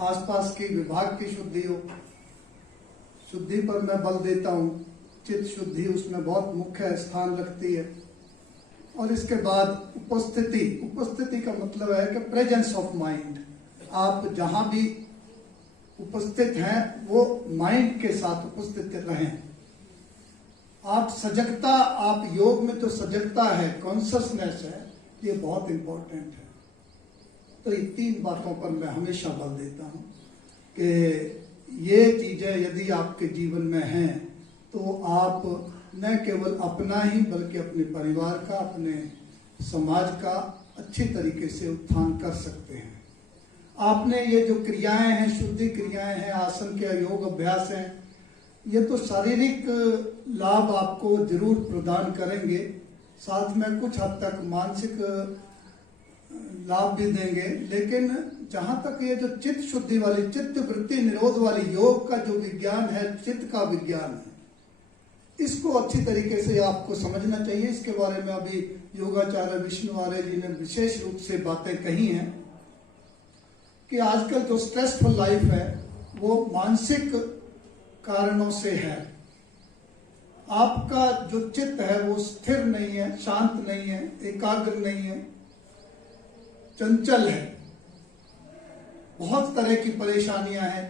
आसपास की विभाग की शुद्धि हो। शुद्धि पर मैं बल देता हूं, चित्त शुद्धि उसमें बहुत मुख्य स्थान रखती है। और इसके बाद उपस्थिति का मतलब है कि प्रेजेंस ऑफ माइंड। आप जहां भी उपस्थित हैं वो माइंड के साथ उपस्थित रहें। आप सजगता, आप योग में तो सजगता है, कॉन्शियसनेस है, ये बहुत इंपॉर्टेंट है। तो ये 3 बातों पर मैं हमेशा बल देता हूं कि ये चीजें यदि आपके जीवन में हैं तो आप न केवल अपना ही बल्कि अपने परिवार का, अपने समाज का अच्छी तरीके से उत्थान कर सकते हैं। आपने ये जो क्रियाएं हैं, शुद्धि क्रियाएं हैं, आसन के योग अभ्यास हैं, ये तो शारीरिक लाभ आपको जरूर प्रदान करेंगे, साथ में कुछ हद तक मानसिक लाभ भी देंगे। लेकिन जहां तक ये जो चित्त शुद्धि वाली, चित्त वृत्ति निरोध वाली योग का जो विज्ञान है, चित्त का विज्ञान है, इसको अच्छी तरीके से आपको समझना चाहिए। इसके बारे में अभी योगाचार्य विष्णु आर्य जी ने विशेष रूप से बातें कही हैं कि आजकल जो स्ट्रेसफुल लाइफ है वो मानसिक कारणों से है। आपका जो चित्त है वो स्थिर नहीं है, शांत नहीं है, एकाग्र नहीं है, चंचल है। बहुत तरह की परेशानियां हैं,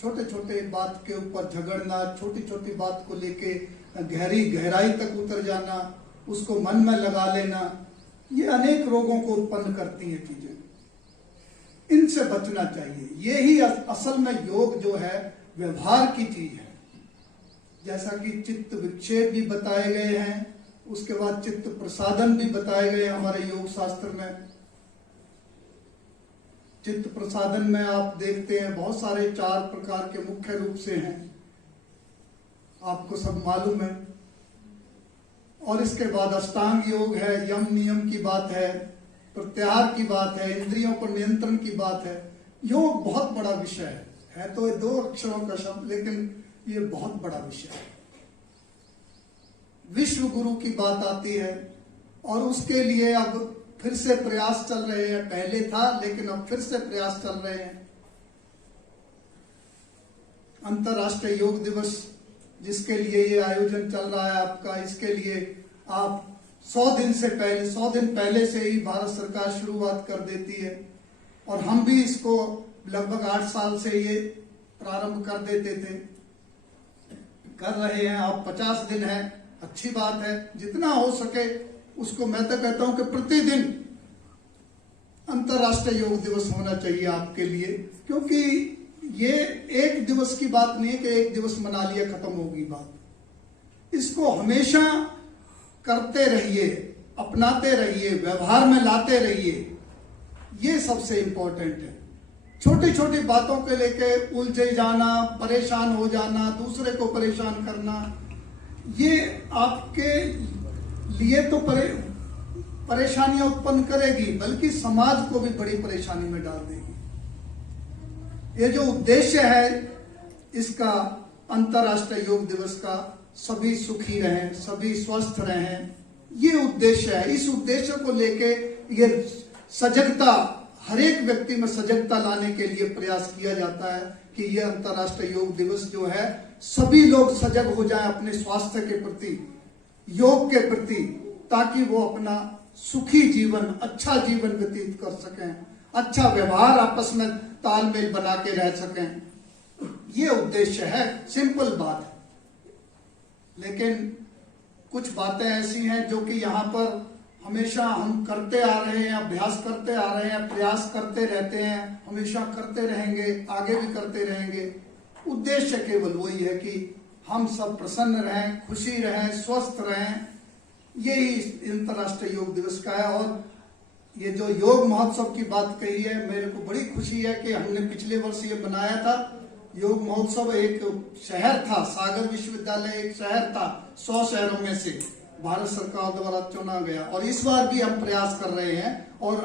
छोटे छोटे बात के ऊपर झगड़ना, छोटी छोटी बात को लेके गहराई तक उतर जाना, उसको मन में लगा लेना, ये अनेक रोगों को उत्पन्न करती हैं चीजें। इनसे बचना चाहिए। ये ही असल में योग जो है व्यवहार की चीज है। जैसा कि चित्त विक्षेप भी बताए गए हैं, उसके बाद चित्त प्रसादन भी बताए गए हमारे योग शास्त्र में। चित्त प्रसादन में आप देखते हैं बहुत सारे 4 प्रकार के मुख्य रूप से हैं, आपको सब मालूम है। और इसके बाद अष्टांग योग है, यम नियम की बात है, प्रत्याहार की बात है, इंद्रियों पर नियंत्रण की बात है। योग बहुत बड़ा विषय है तो ये 2 अक्षरों का शब्द, लेकिन ये बहुत बड़ा विषय है। विश्व गुरु की बात आती है और उसके लिए अब फिर से प्रयास चल रहे हैं। पहले था लेकिन अब फिर से प्रयास चल रहे हैं। अंतर्राष्ट्रीय योग दिवस जिसके लिए ये आयोजन चल रहा है आपका, इसके लिए आप 100 दिन पहले से ही भारत सरकार शुरुआत कर देती है और हम भी इसको लगभग 8 साल से ये प्रारंभ कर देते थे, कर रहे हैं। अब 50 दिन है, अच्छी बात है। जितना हो सके उसको, मैं तो कहता हूं कि प्रतिदिन अंतर्राष्ट्रीय योग दिवस होना चाहिए आपके लिए, क्योंकि ये एक दिवस की बात नहीं है कि एक दिवस मना लिया खत्म होगी बात। इसको हमेशा करते रहिए, अपनाते रहिए, व्यवहार में लाते रहिए। ये सबसे इंपॉर्टेंट है। छोटी छोटी बातों के लेके उलझे जाना, परेशान हो जाना, दूसरे को परेशान करना, ये आपके लिए तो परेशानियां उत्पन्न करेगी, बल्कि समाज को भी बड़ी परेशानी में डाल देगी। ये जो उद्देश्य है इसका, अंतर्राष्ट्रीय योग दिवस का, सभी सुखी रहें, सभी स्वस्थ रहें, ये उद्देश्य है। इस उद्देश्य को लेके ये सजगता, हर एक व्यक्ति में सजगता लाने के लिए प्रयास किया जाता है कि यह अंतर्राष्ट्रीय योग दिवस जो है, सभी लोग सजग हो जाएं अपने स्वास्थ्य के प्रति, योग के प्रति, ताकि वो अपना सुखी जीवन, अच्छा जीवन व्यतीत कर सकें, अच्छा व्यवहार आपस में तालमेल बना के रह सकें। ये उद्देश्य है, सिंपल बात है। लेकिन कुछ बातें ऐसी हैं जो कि यहाँ पर हमेशा हम करते आ रहे हैं, अभ्यास करते आ रहे हैं, प्रयास करते रहते हैं, हमेशा करते रहेंगे, आगे भी करते रहेंगे। उद्देश्य केवल वही है कि हम सब प्रसन्न रहें, खुशी रहें, स्वस्थ रहें। यही अंतर्राष्ट्रीय योग दिवस का है। और ये जो योग महोत्सव की बात कही है, मेरे को बड़ी खुशी है कि हमने पिछले वर्ष ये बनाया था। योग महोत्सव एक शहर था, सागर विश्वविद्यालय एक शहर था, 100 शहरों में से भारत सरकार द्वारा चुना गया। और इस बार भी हम प्रयास कर रहे हैं और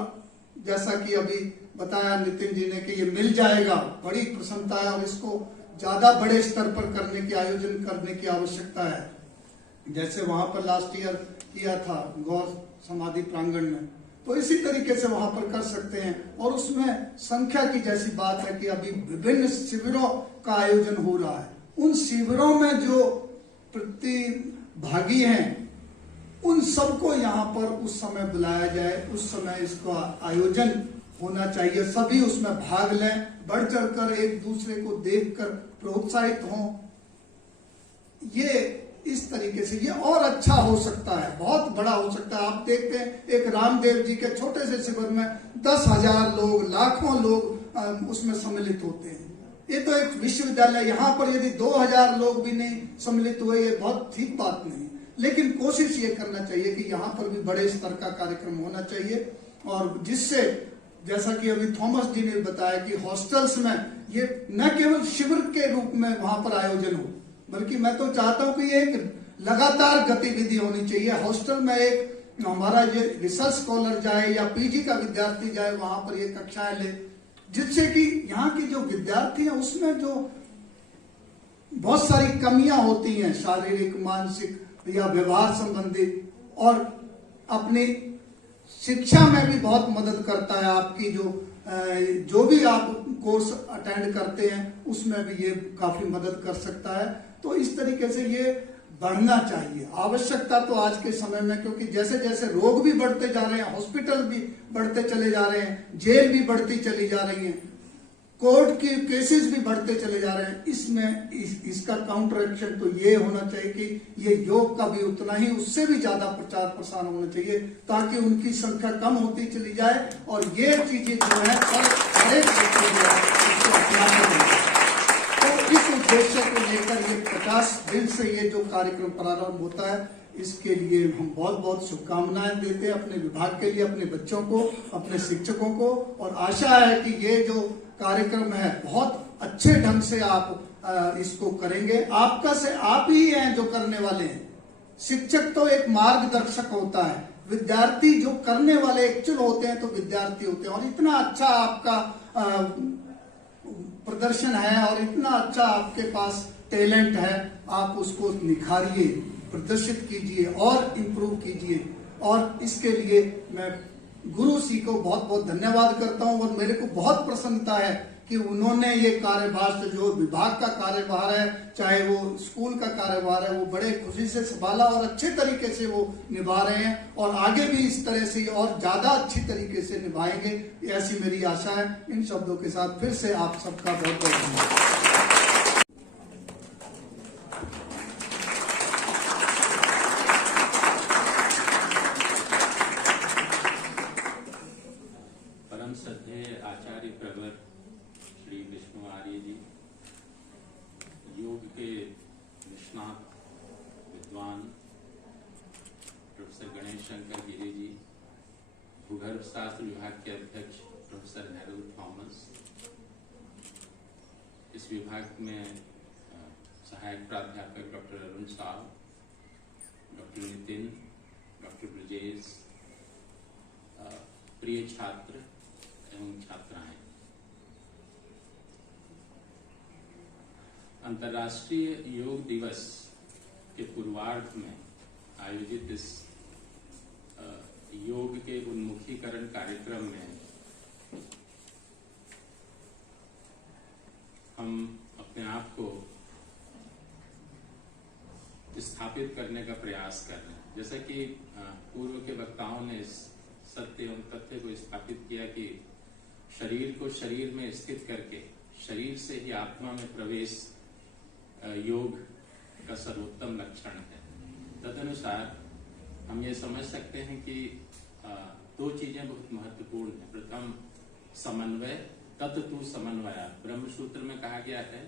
जैसा कि अभी बताया नितिन जी ने कि ये मिल जाएगा, बड़ी प्रसन्नता है। और इसको ज्यादा बड़े स्तर पर करने की, आयोजन करने की आवश्यकता है। जैसे वहां पर लास्ट ईयर किया था गौर समाधि प्रांगण में, तो इसी तरीके से वहां पर कर सकते हैं। और उसमें संख्या की जैसी बात है कि अभी विभिन्न शिविरों का आयोजन हो रहा है। उन शिविरों में जो प्रतिभागी हैं उन सबको यहाँ पर उस समय बुलाया जाए, उस समय इसका आयोजन होना चाहिए। सभी उसमें भाग लें, बढ़ चढ़कर एक दूसरे को देखकर प्रोत्साहित हों। ये इस तरीके से ये और अच्छा हो सकता है, बहुत बड़ा हो सकता है। आप देखते हैं एक रामदेव जी के छोटे से शिविर में 10,000 लोग, लाखों लोग उसमें सम्मिलित होते हैं। ये तो एक विश्वविद्यालय, यहाँ पर यदि 2,000 लोग भी नहीं सम्मिलित हुए, ये बहुत ठीक बात नहीं। लेकिन कोशिश ये करना चाहिए कि यहाँ पर भी बड़े स्तर का कार्यक्रम होना चाहिए। और जिससे, जैसा कि अभी थॉमस जी ने बताया कि हॉस्टल्स में ये न केवल शिविर के रूप में वहां पर आयोजन हो, बल्कि मैं तो चाहता हूं कि ये एक लगातार गतिविधि होनी चाहिए। हॉस्टल में एक हमारा ये रिसर्च स्कॉलर जाए या पीजी का विद्यार्थी जाए, वहां पर ये कक्षाएं ले, जिससे कि यहाँ के जो विद्यार्थी हैं उसमें जो बहुत सारी कमियां होती हैं, शारीरिक, मानसिक या व्यवहार संबंधी, और अपनी शिक्षा में भी बहुत मदद करता है। आपकी जो भी आप कोर्स अटेंड करते हैं उसमें भी ये काफी मदद कर सकता है। तो इस तरीके से ये बढ़ना चाहिए। आवश्यकता तो आज के समय में, क्योंकि जैसे जैसे रोग भी बढ़ते जा रहे हैं, हॉस्पिटल भी बढ़ते चले जा रहे हैं, जेल भी बढ़ती चली जा रही है, कोर्ट के केसेस भी बढ़ते चले जा रहे हैं, इसमें इसका काउंटर एक्शन तो ये होना चाहिए कि ये योग का भी उतना ही, उससे भी ज्यादा प्रचार प्रसार होना चाहिए, ताकि उनकी संख्या कम होती चली जाए और ये चीजें जो है हर एक व्यक्ति जो है इसको अपनाना चाहिए। तो इस उद्देश्य को लेकर ये 50 दिन से ये जो कार्यक्रम प्रारंभ होता है, इसके लिए हम बहुत बहुत शुभकामनाएं देते हैं अपने विभाग के लिए, अपने बच्चों को, अपने शिक्षकों को, और आशा है कि ये जो कार्यक्रम है बहुत अच्छे ढंग से आप इसको करेंगे। आपका से आप ही हैं जो करने वाले हैं। शिक्षक तो एक मार्गदर्शक होता है, विद्यार्थी जो करने वाले एक्चुअल होते हैं तो विद्यार्थी होते हैं। और इतना अच्छा आपका प्रदर्शन है और इतना अच्छा आपके पास टैलेंट है, आप उसको निखारिए, प्रदर्शित कीजिए और इम्प्रूव कीजिए। और इसके लिए मैं गुरु जी को बहुत बहुत धन्यवाद करता हूं, और मेरे को बहुत प्रसन्नता है कि उन्होंने ये कार्यभार से, जो विभाग का कार्यभार है, चाहे वो स्कूल का कार्यभार है, वो बड़े खुशी से संभाला और अच्छे तरीके से वो निभा रहे हैं, और आगे भी इस तरह से और ज्यादा अच्छी तरीके से निभाएंगे, ऐसी मेरी आशा है। इन शब्दों के साथ फिर से आप सबका बहुत बहुत धन्यवाद। परम श्रद्धेय आचार्य प्रवर श्री विष्णु आर्य जी, योग के निष्णात विद्वान प्रोफेसर गणेश शंकर गिरी जी, भूगर्भ शास्त्र विभाग के अध्यक्ष प्रोफेसर हैरोल्ड थॉमस, इस विभाग में सहायक प्राध्यापक डॉक्टर अरुण साहब, डॉक्टर नितिन, डॉक्टर ब्रजेश, प्रिय छात्र एवं छात्राएं, अंतर्राष्ट्रीय योग दिवस के पूर्वार्ध में आयोजित इस योग के उन्मुखीकरण कार्यक्रम में हम अपने आप को स्थापित करने का प्रयास कर रहे हैं। जैसा कि पूर्व के वक्ताओं ने इस सत्य एवं तथ्य को स्थापित किया कि शरीर को शरीर में स्थित करके शरीर से ही आत्मा में प्रवेश योग का सर्वोत्तम लक्षण है। तदनुसार हम ये समझ सकते हैं कि दो चीजें बहुत महत्वपूर्ण है। प्रथम समन्वय, तत्तु समन्वयात्, ब्रह्म सूत्र में कहा गया है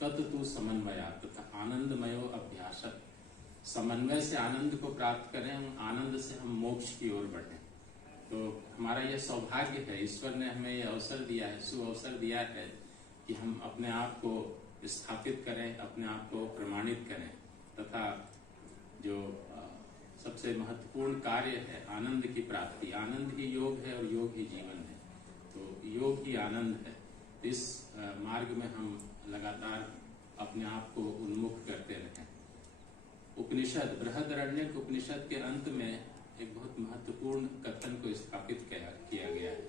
तत्तु समन्वयात् तथा आनंदमयो अभ्यासत्। समन्वय से आनंद को प्राप्त करें, आनंद से हम मोक्ष की ओर बढ़ें। तो हमारा यह सौभाग्य है, ईश्वर ने हमें यह अवसर दिया है, सुअवसर दिया है कि हम अपने आप को स्थापित करें, अपने आप को प्रमाणित करें, तथा जो सबसे महत्वपूर्ण कार्य है आनंद की प्राप्ति। आनंद ही योग है और योग ही जीवन है, तो योग ही आनंद है। इस मार्ग में हम लगातार अपने आप को उन्मुख करते रहें। उपनिषद, बृहदारण्यक उपनिषद के अंत में एक बहुत महत्वपूर्ण कथन को स्थापित किया गया है।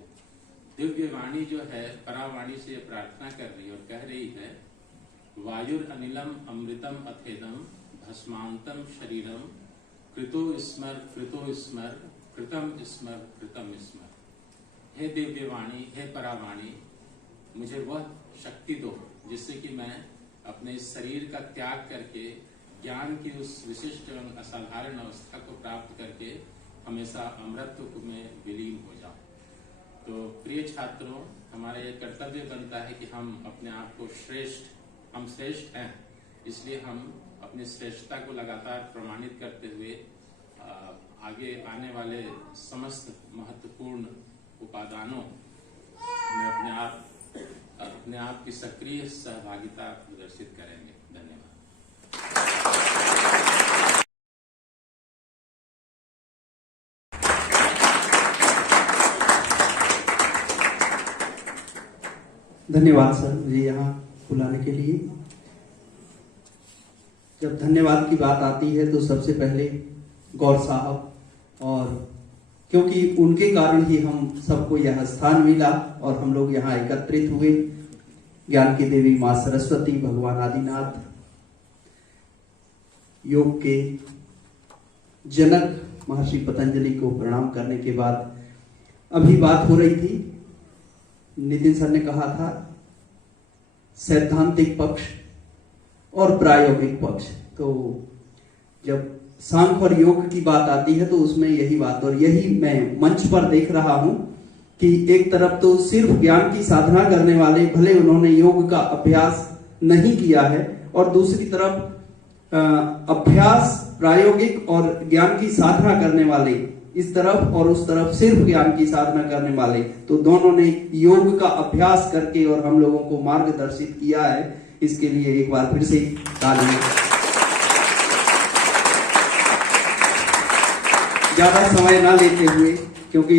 दिव्य वाणी जो है परावाणी से प्रार्थना कर रही है और कह रही है, वायुर अनिलम अमृतम अथेदम भस्मांतम शरीरम कृतो स्मर कृतो स्मर कृतम स्मर कृतम स्मर। हे दिव्य वाणी, हे परावाणी, मुझे वह शक्ति दो जिससे कि मैं अपने शरीर का त्याग करके ज्ञान की उस विशिष्ट एवं असाधारण अवस्था को प्राप्त करके हमेशा अमृतत्व में विलीन हो जाऊं। तो प्रिय छात्रों, हमारा यह कर्तव्य बनता है कि हम अपने आप को हम श्रेष्ठ हैं, इसलिए हम अपनी श्रेष्ठता को लगातार प्रमाणित करते हुए आगे आने वाले समस्त महत्वपूर्ण उपादानों में अपने आप की सक्रिय सहभागिता प्रदर्शित करेंगे। धन्यवाद। धन्यवाद सर मुझे यहाँ बुलाने के लिए। जब धन्यवाद की बात आती है तो सबसे पहले गौर साहब, और क्योंकि उनके कारण ही हम सबको यह स्थान मिला और हम लोग यहाँ एकत्रित हुए। ज्ञान की देवी माँ सरस्वती, भगवान आदिनाथ, योग के जनक महर्षि पतंजलि को प्रणाम करने के बाद अभी बात हो रही थी, नितिन सर ने कहा था सैद्धांतिक पक्ष और प्रायोगिक पक्ष। तो जब सांख्य और योग की बात आती है तो उसमें यही बात, और यही मैं मंच पर देख रहा हूं कि एक तरफ तो सिर्फ ज्ञान की साधना करने वाले, भले उन्होंने योग का अभ्यास नहीं किया है, और दूसरी तरफ अभ्यास प्रायोगिक और ज्ञान की साधना करने वाले इस तरफ, और उस तरफ सिर्फ ज्ञान की साधना करने वाले, तो दोनों ने योग का अभ्यास करके और हम लोगों को मार्गदर्शित किया है। इसके लिए एक बार फिर से तालियां। ज्यादा समय ना लेते हुए, क्योंकि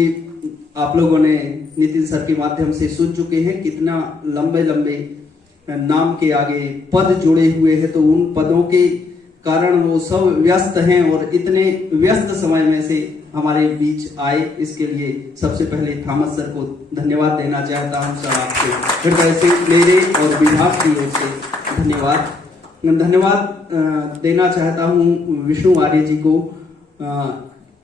आप लोगों ने नितिन सर के माध्यम से सुन चुके हैं कितना लंबे लंबे नाम के आगे पद जुड़े हुए हैं, तो उन पदों के कारण वो सब व्यस्त हैं और इतने व्यस्त समय में से हमारे बीच आए। इसके लिए सबसे पहले थॉमस सर को धन्यवाद देना चाहता हूं। सर आपके हृदय से, मेरे और विभाग की ओर से धन्यवाद देना चाहता हूं विष्णु आर्य जी को।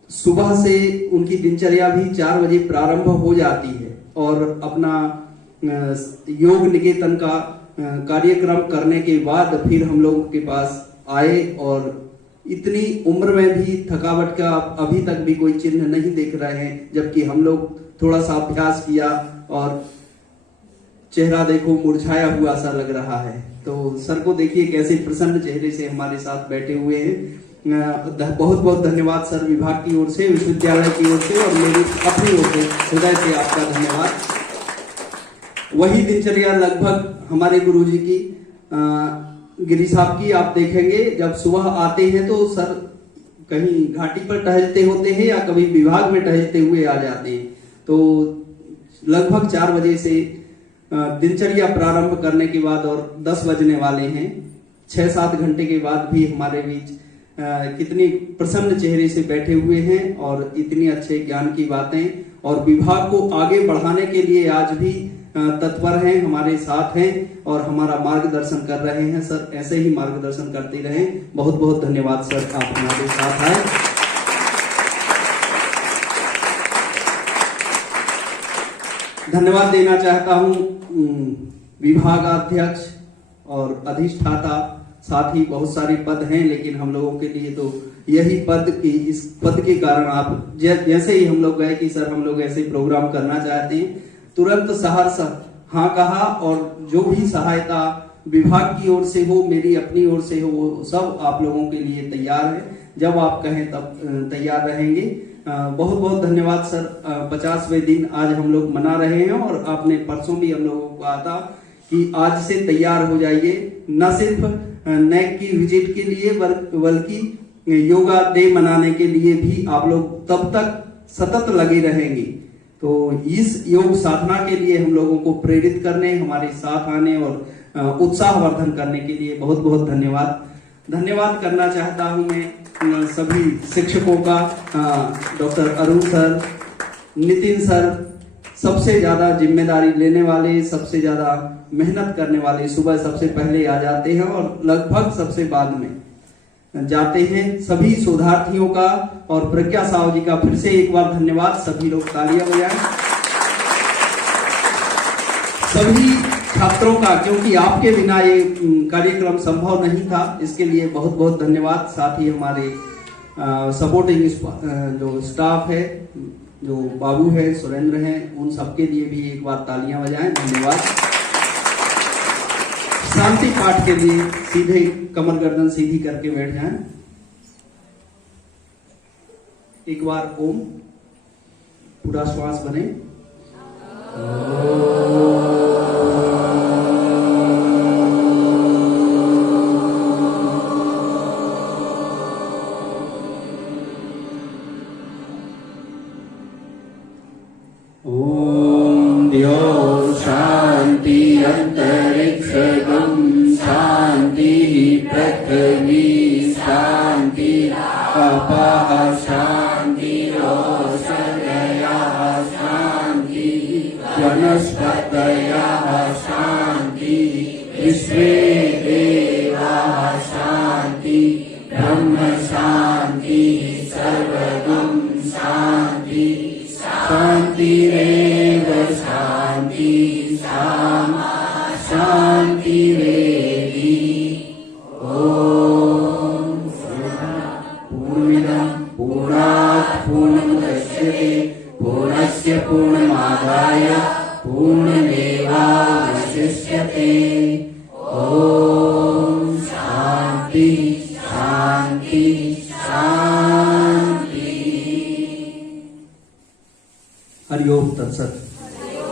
सुबह से उनकी दिनचर्या भी 4 बजे प्रारंभ हो जाती है और अपना योग निकेतन का कार्यक्रम करने के बाद फिर हम लोगों के पास आए, और इतनी उम्र में भी थकावट का अभी तक भी कोई चिन्ह नहीं देख रहे हैं, जबकि हम लोग थोड़ा सा अभ्यास किया और चेहरा देखो मुरझाया हुआ सा लग रहा है। तो सर को देखिए कैसे प्रसन्न चेहरे से हमारे साथ बैठे हुए हैं। बहुत बहुत धन्यवाद सर, विभाग की ओर से, विश्वविद्यालय की ओर से और मेरी अपनी ओर से हृदय से आपका धन्यवाद। वही दिनचर्या लगभग हमारे गुरुजी की, गिरी साहब की आप देखेंगे, जब सुबह आते हैं तो सर कहीं घाटी पर टहलते होते हैं या कभी विभाग में टहलते हुए आ जाते हैं। तो लगभग 4 बजे से दिनचर्या प्रारंभ करने के बाद और 10 बजने वाले हैं, 6-7 घंटे के बाद भी हमारे बीच कितनी प्रसन्न चेहरे से बैठे हुए हैं और इतनी अच्छे ज्ञान की बातें और विभाग को आगे बढ़ाने के लिए आज भी तत्पर हैं, हमारे साथ हैं और हमारा मार्गदर्शन कर रहे हैं। सर ऐसे ही मार्गदर्शन करते रहें। बहुत बहुत धन्यवाद सर, आप हमारे साथ आए। धन्यवाद देना चाहता हूं विभागाध्यक्ष और अधिष्ठाता, साथ ही बहुत सारे पद हैं, लेकिन हम लोगों के लिए तो यही पद की, इस पद के कारण आप जैसे ही हम लोग गए कि सर हम लोग ऐसे प्रोग्राम करना चाहते हैं, तुरंत सहर्ष हाँ कहा और जो भी सहायता विभाग की ओर से हो, मेरी अपनी ओर से हो, वो सब आप लोगों के लिए तैयार है। जब आप कहें तब तैयार रहेंगे। बहुत बहुत धन्यवाद सर। 50वें दिन आज हम लोग मना रहे हैं और आपने परसों भी हम लोगों को कहा था कि आज से तैयार हो जाइए, न सिर्फ नेक की विजिट के लिए बल्कि योगा डे मनाने के लिए भी आप लोग तब तक सतत लगे रहेंगे। तो इस योग साधना के लिए हम लोगों को प्रेरित करने, हमारे साथ आने और उत्साहवर्धन करने के लिए बहुत बहुत धन्यवाद करना चाहता हूं मैं सभी शिक्षकों का, doctor Arun sir, Nitin sir, सबसे ज्यादा जिम्मेदारी लेने वाले, सबसे ज्यादा मेहनत करने वाले, सुबह सबसे पहले आ जाते हैं और लगभग सबसे बाद में जाते हैं, सभी शोधार्थियों का और प्रज्ञा साहू जी का फिर से एक बार धन्यवाद। सभी लोग तालियां बजाएं। सभी छात्रों का, क्योंकि आपके बिना ये कार्यक्रम संभव नहीं था, इसके लिए बहुत बहुत धन्यवाद। साथ ही हमारे सपोर्टिंग जो स्टाफ है, जो बाबू है, सुरेंद्र हैं, उन सबके लिए भी एक बार तालियां बजाएं। धन्यवाद। शांति पाठ के लिए सीधे कमर गर्दन सीधी करके बैठ जाएं। एक बार ओम, पूरा श्वास बने। ओम द्यो शांति अंतरिक्षगं शान्तिः पृथिवी शान्तिः अपः शान्तिरोषधयः शान्तिः वनस्पतयः शान्तिः विश्वे देवाः शान्तिः ब्रह्म शान्तिः सर्वगं शान्तिः शान्तिरेव शान्तिः सामा शान्तिरेधि ॐ पूर्णमिदं पूर्णात् पूर्णमुदच्यते पूर्णस्य पूर्णमादाय पूर्णमेवावशिष्यते ॐ शान्ति शान्ति शान्ति। हरि ओम तत्सत।